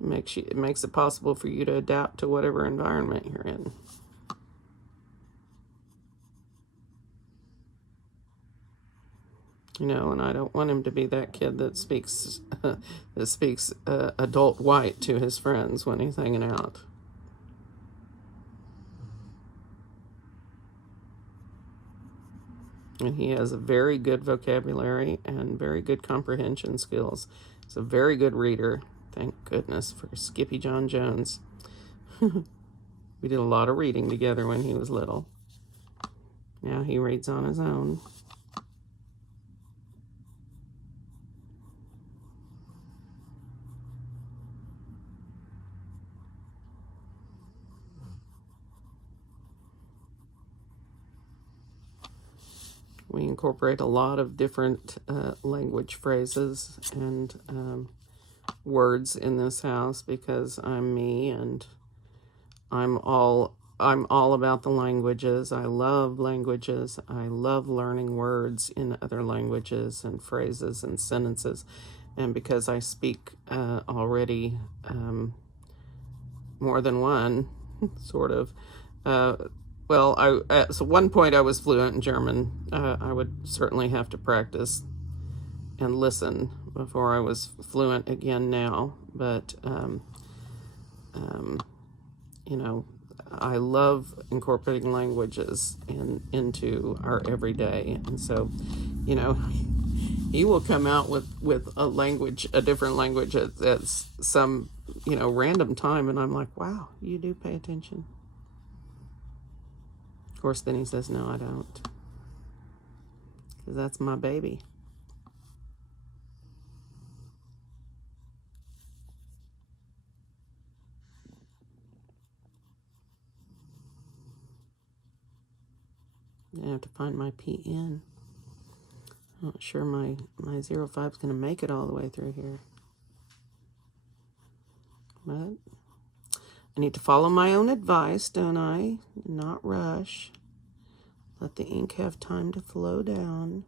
It makes it possible for you to adapt to whatever environment you're in. You know, and I don't want him to be that kid that speaks adult white to his friends when he's hanging out. And he has a very good vocabulary and very good comprehension skills. He's a very good reader. Thank goodness for Skippy John Jones. We did a lot of reading together when he was little. Now he reads on his own. We incorporate a lot of different language phrases and words in this house because I'm me and I'm all about the languages. I love languages. I love learning words in other languages and phrases and sentences. And because I speak already more than one, sort of. At one point I was fluent in German. I would certainly have to practice and listen before I was fluent again now. But, you know, I love incorporating languages into our everyday. And so, you know, he will come out with a different language at some, you know, random time. And I'm like, wow, you do pay attention. Of course, then he says, no, I don't. Because that's my baby. I have to find my PN. I'm not sure my 05 is going to make it all the way through here. But I need to follow my own advice, don't I? Not rush. Let the ink have time to flow down.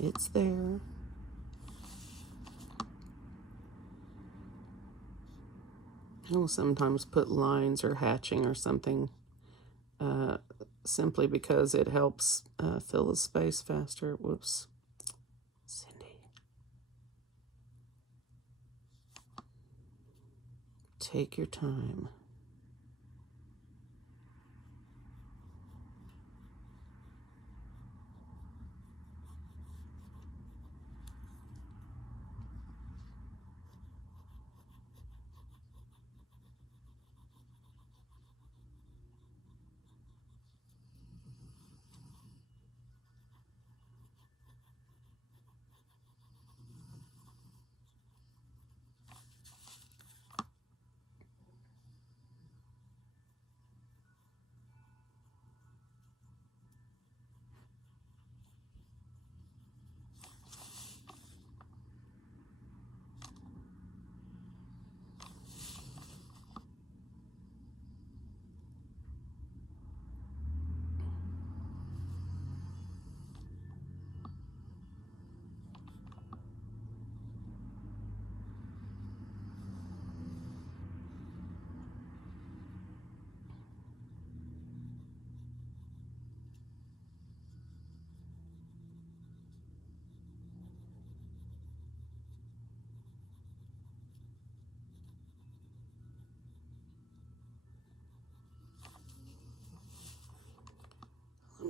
It's there. I will sometimes put lines or hatching or something simply because it helps fill the space faster. Whoops. Cindy. Take your time.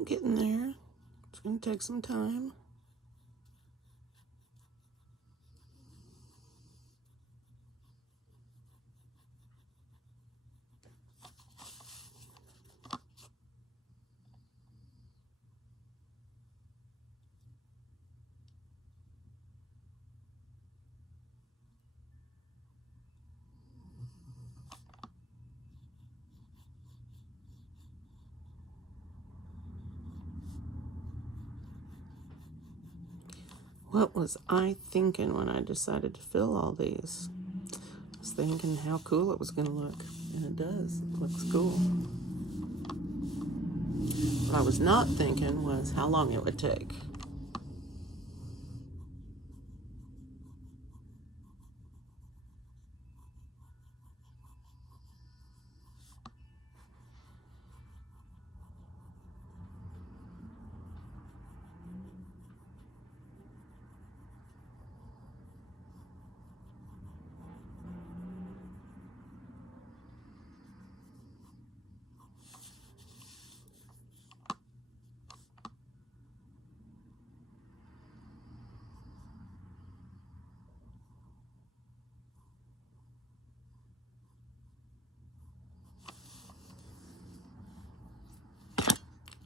getting there. It's going to take some time. What was I thinking when I decided to fill all these? I was thinking how cool it was going to look. And it does. It looks cool. What I was not thinking was how long it would take.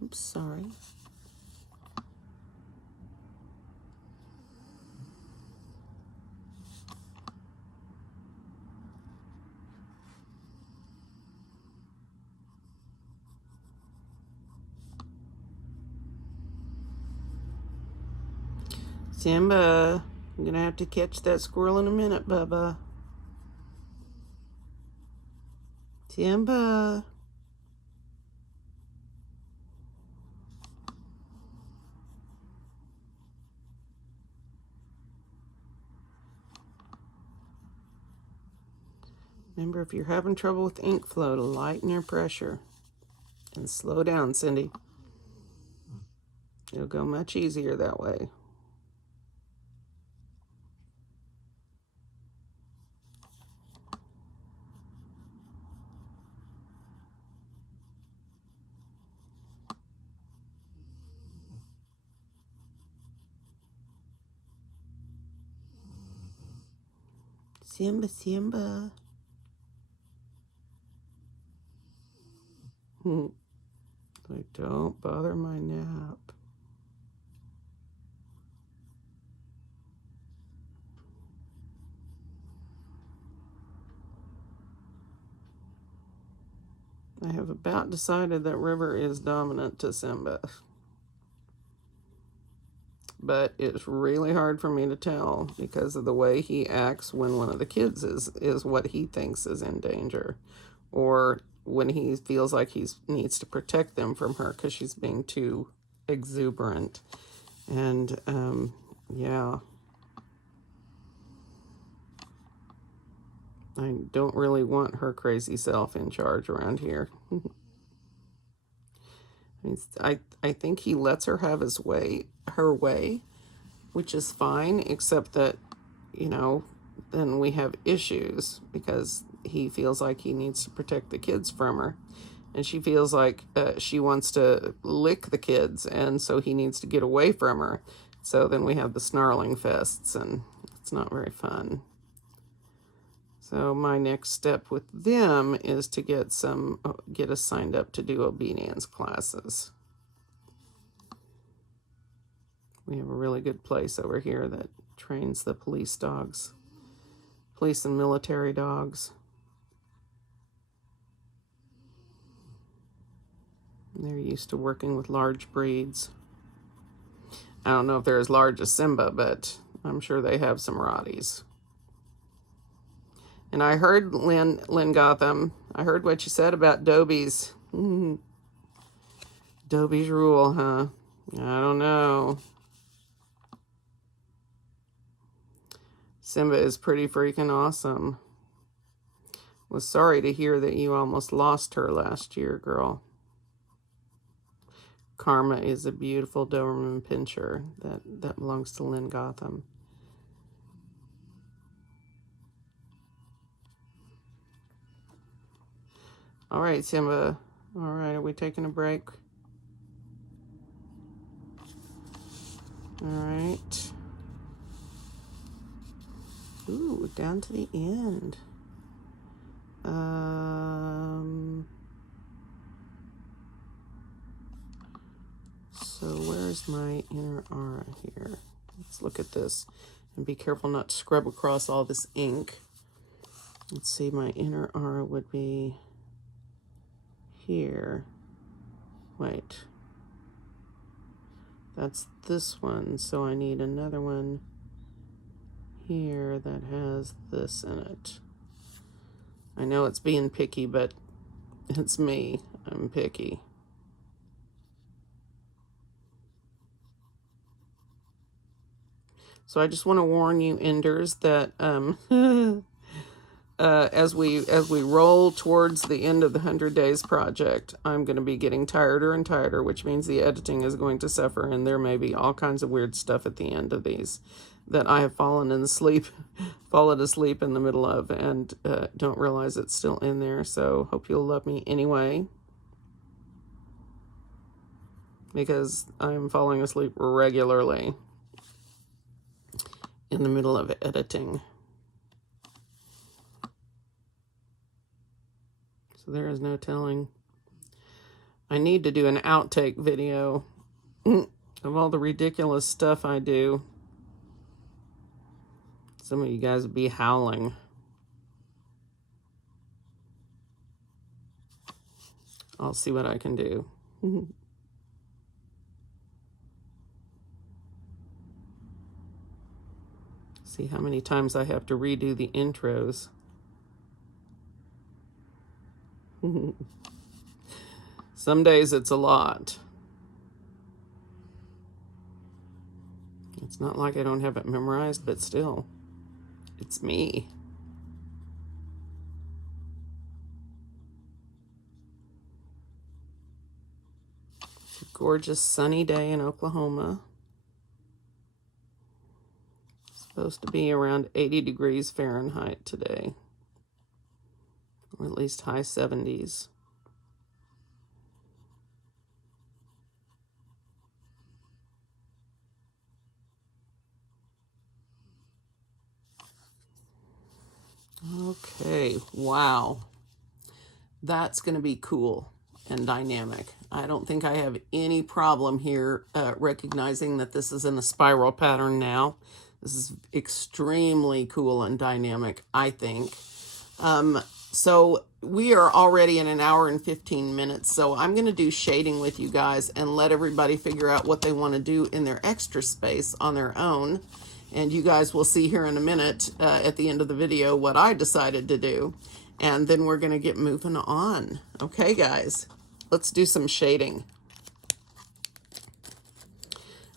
Oops, sorry. Simba, I'm going to have to catch that squirrel in a minute, Bubba. Simba. Remember, if you're having trouble with ink flow, to lighten your pressure and slow down, Cindy. It'll go much easier that way. Simba, Simba. Like, don't bother my nap. I have about decided that River is dominant to Simba. But it's really hard for me to tell because of the way he acts when one of the kids is what he thinks is in danger, or when he feels like he needs to protect them from her because she's being too exuberant. And yeah, I don't really want her crazy self in charge around here. I think he lets her have her way, which is fine, except that, then we have issues because he feels like he needs to protect the kids from her. And she feels like she wants to lick the kids, and so he needs to get away from her. So then we have the snarling fests, and it's not very fun. So my next step with them is to get us signed up to do obedience classes. We have a really good place over here that trains the police dogs, police and military dogs. They're used to working with large breeds. I don't know if they're as large as Simba, but I'm sure they have some Rotties. And I heard, Lynn Gotham, I heard what you said about Dobie's. Dobie's rule, huh? I don't know. Simba is pretty freaking awesome. Was sorry to hear that you almost lost her last year, girl. Karma is a beautiful Doberman Pinscher that belongs to Lynn Gotham. All right, Simba. All right, are we taking a break? All right. Ooh, down to the end. So where's my inner aura here? Let's look at this and be careful not to scrub across all this ink. Let's see, my inner aura would be here. Wait. That's this one, so I need another one here that has this in it. I know it's being picky, but it's me. I'm picky. So I just want to warn you, Enders, that as we roll towards the end of the 100 Days project, I'm going to be getting tireder and tireder, which means the editing is going to suffer, and there may be all kinds of weird stuff at the end of these that I have fallen asleep in the middle of, and don't realize it's still in there. So hope you'll love me anyway, because I'm falling asleep regularly in the middle of editing. So there is no telling. I need to do an outtake video of all the ridiculous stuff I do. Some of you guys would be howling. I'll see what I can do. See how many times I have to redo the intros. Some days it's a lot. It's not like I don't have it memorized, but still, it's me. It's a gorgeous sunny day in Oklahoma. It's supposed to be around 80 degrees Fahrenheit today, or at least high 70s. Okay, wow. That's going to be cool and dynamic. I don't think I have any problem here recognizing that this is in a spiral pattern now. This is extremely cool and dynamic, I think. So we are already in 1 hour and 15 minutes, so I'm going to do shading with you guys and let everybody figure out what they want to do in their extra space on their own. And you guys will see here in a minute at the end of the video what I decided to do. And then we're going to get moving on. Okay, guys, let's do some shading.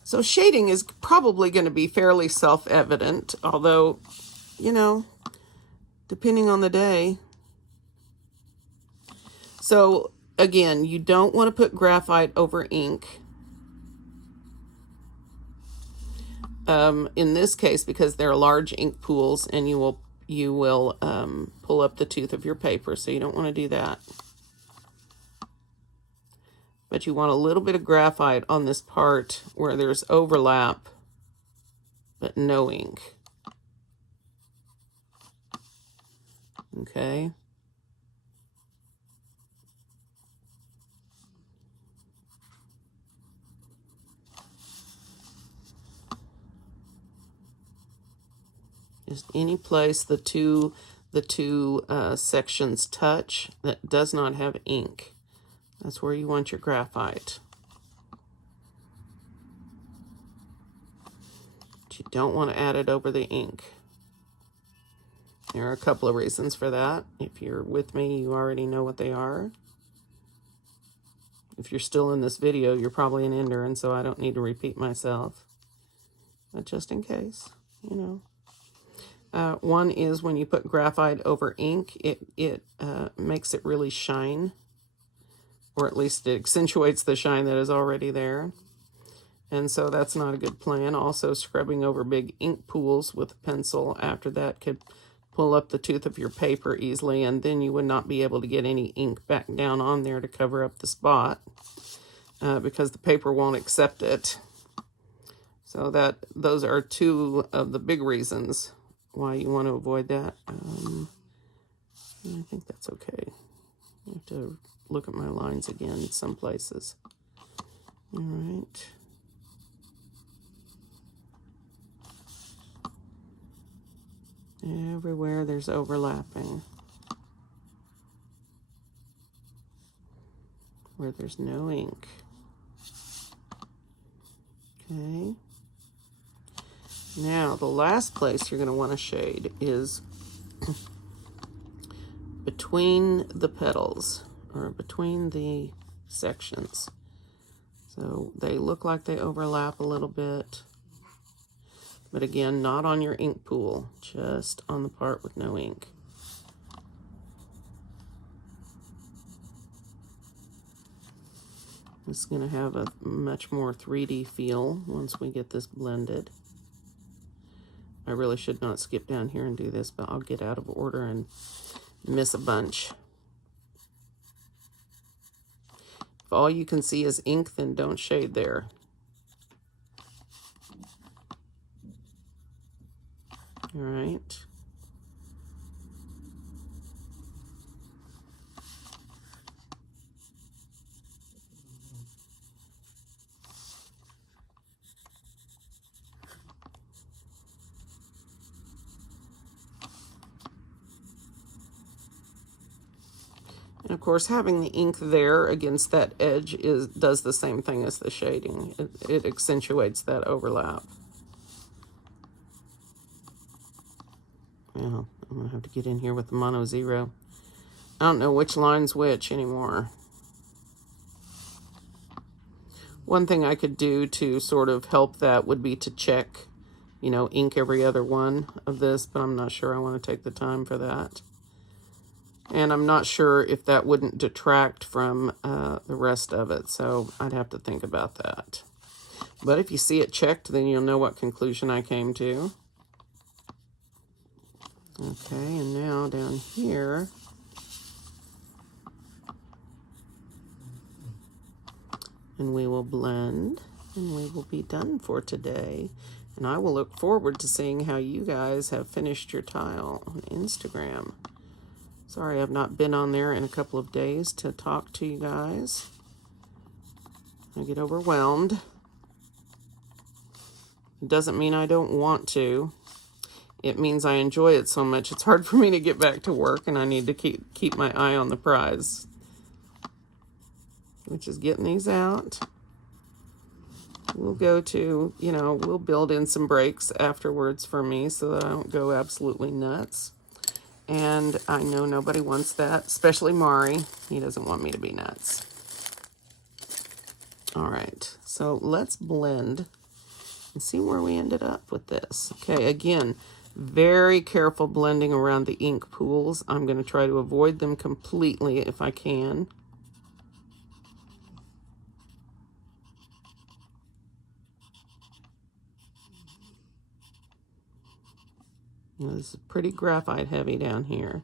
So shading is probably going to be fairly self-evident, although, you know, depending on the day. So again, you don't want to put graphite over ink. In this case, because they're large ink pools, and you will pull up the tooth of your paper, so you don't want to do that. But you want a little bit of graphite on this part where there's overlap, but no ink. Okay. Just any place the two sections touch that does not have ink. That's where you want your graphite. But you don't want to add it over the ink. There are a couple of reasons for that. If you're with me, you already know what they are. If you're still in this video, you're probably an ender, and so I don't need to repeat myself. But just in case, you know. One is when you put graphite over ink, it makes it really shine, or at least it accentuates the shine that is already there. And so that's not a good plan. Also, scrubbing over big ink pools with a pencil after that could pull up the tooth of your paper easily, and then you would not be able to get any ink back down on there to cover up the spot because the paper won't accept it. So those are two of the big reasons why you want to avoid that. I think that's okay. I have to look at my lines again in some places. All right. Everywhere there's overlapping. Where there's no ink. Okay. Now, the last place you're going to want to shade is between the petals, or between the sections. So they look like they overlap a little bit. But again, not on your ink pool, just on the part with no ink. This is going to have a much more 3D feel once we get this blended. I really should not skip down here and do this, but I'll get out of order and miss a bunch. If all you can see is ink, then don't shade there. All right. And of course, having the ink there against that edge does the same thing as the shading. It accentuates that overlap. Well, I'm going to have to get in here with the mono 0. I don't know which line's which anymore. One thing I could do to sort of help that would be to check, you know, ink every other one of this, but I'm not sure I want to take the time for that. And I'm not sure if that wouldn't detract from the rest of it, so I'd have to think about that. But if you see it checked, then you'll know what conclusion I came to. Okay, and now down here, and we will blend, and we will be done for today. And I will look forward to seeing how you guys have finished your tile on Instagram. Sorry, I've not been on there in a couple of days to talk to you guys. I get overwhelmed. It doesn't mean I don't want to. It means I enjoy it so much, it's hard for me to get back to work, and I need to keep my eye on the prize, which is getting these out. We'll go to, you know, we'll build in some breaks afterwards for me so that I don't go absolutely nuts. And I know nobody wants that, especially Mari. He doesn't want me to be nuts. All right, so let's blend and see where we ended up with this. Okay, again, very careful blending around the ink pools. I'm going to try to avoid them completely if I can. This is pretty graphite heavy down here.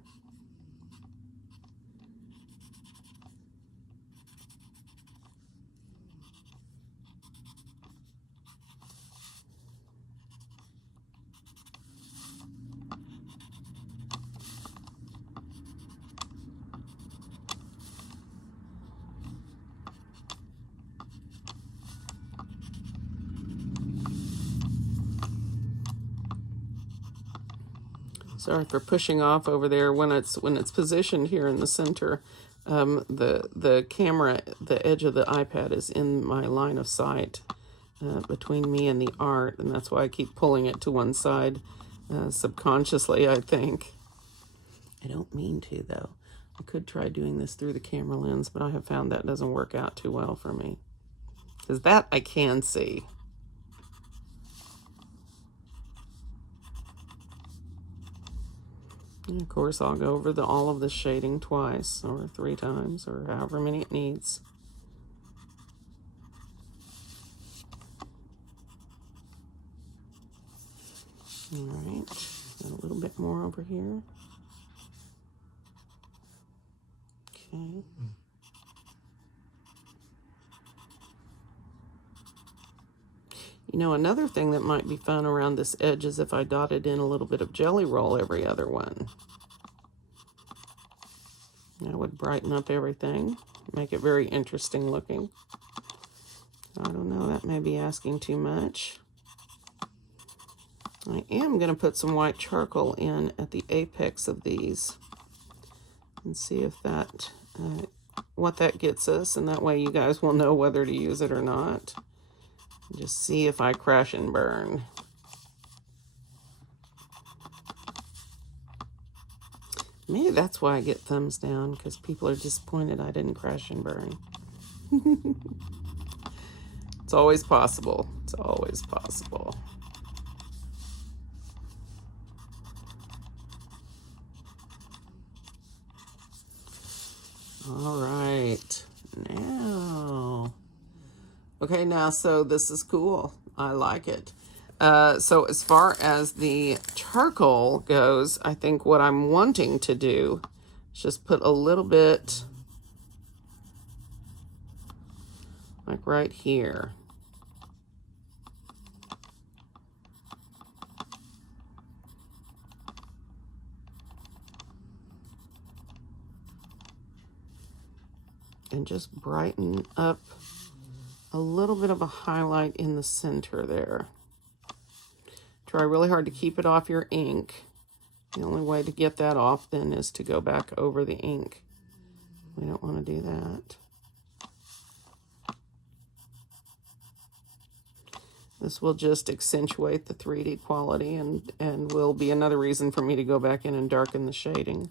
Sorry for pushing off over there. When it's positioned here in the center, the camera, the edge of the iPad is in my line of sight between me and the art, and that's why I keep pulling it to one side subconsciously, I think. I don't mean to, though. I could try doing this through the camera lens, but I have found that doesn't work out too well for me. Because that I can see. And of course, I'll go over all of the shading twice, or 3 times, or however many it needs. All right, got a little bit more over here. Okay. You You know, another thing that might be fun around this edge is if I dotted in a little bit of jelly roll every other one. That would brighten up everything, make it very interesting looking. I don't know, that may be asking too much. I am going to put some white charcoal in at the apex of these and see if that, what that gets us, and that way you guys will know whether to use it or not. Just see if I crash and burn. Maybe that's why I get thumbs down, because people are disappointed I didn't crash and burn. It's always possible. It's always possible. All right. Now. Okay, now, so this is cool. I like it. So as far as the charcoal goes, I think what I'm wanting to do is just put a little bit like right here. And just brighten up a little bit of a highlight in the center there. Try really hard to keep it off your ink. The only way to get that off then is to go back over the ink. We don't want to do that. This will just accentuate the 3D quality and will be another reason for me to go back in and darken the shading.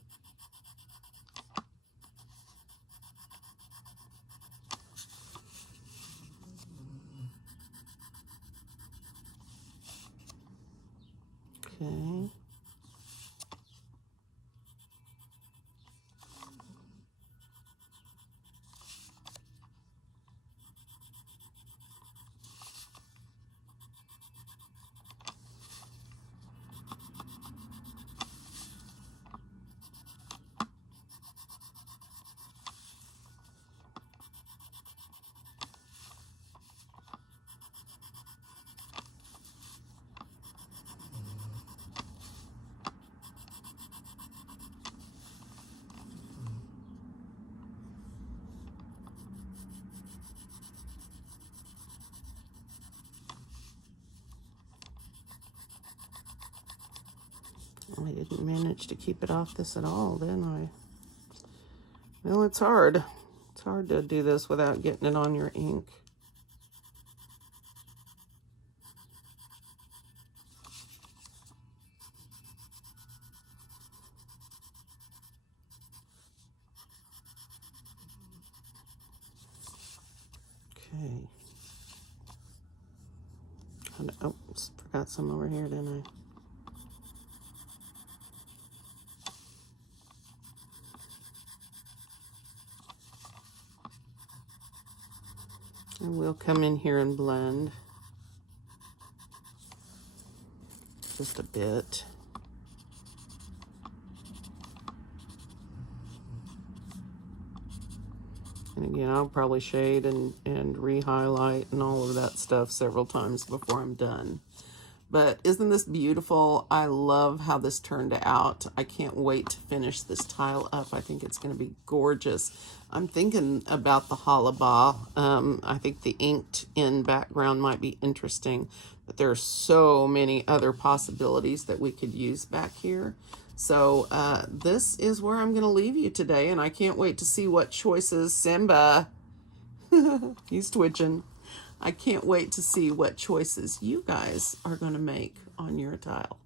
Okay. I didn't manage to keep it off this at all, didn't I? Well, it's hard. It's hard to do this without getting it on your ink. Okay. Oh, forgot some over here, didn't I? And we'll come in here and blend just a bit. And again, I'll probably shade and re-highlight and all of that stuff several times before I'm done. But isn't this beautiful? I love how this turned out. I can't wait to finish this tile up. I think it's going to be gorgeous. I'm thinking about the halaba. I think the inked in background might be interesting, but there are so many other possibilities that we could use back here. So this is where I'm going to leave you today, and I can't wait to see what choices Simba, he's twitching. I can't wait to see what choices you guys are going to make on your tile.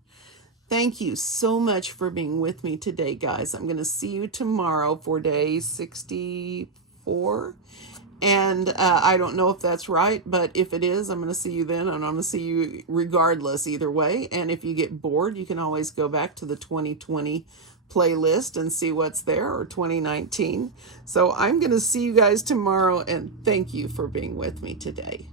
Thank you so much for being with me today, guys. I'm going to see you tomorrow for day 64. And I don't know if that's right, but if it is, I'm going to see you then, and I'm going to see you regardless either way. And if you get bored, you can always go back to the 2020 playlist and see what's there, or 2019. So I'm going to see you guys tomorrow, and thank you for being with me today.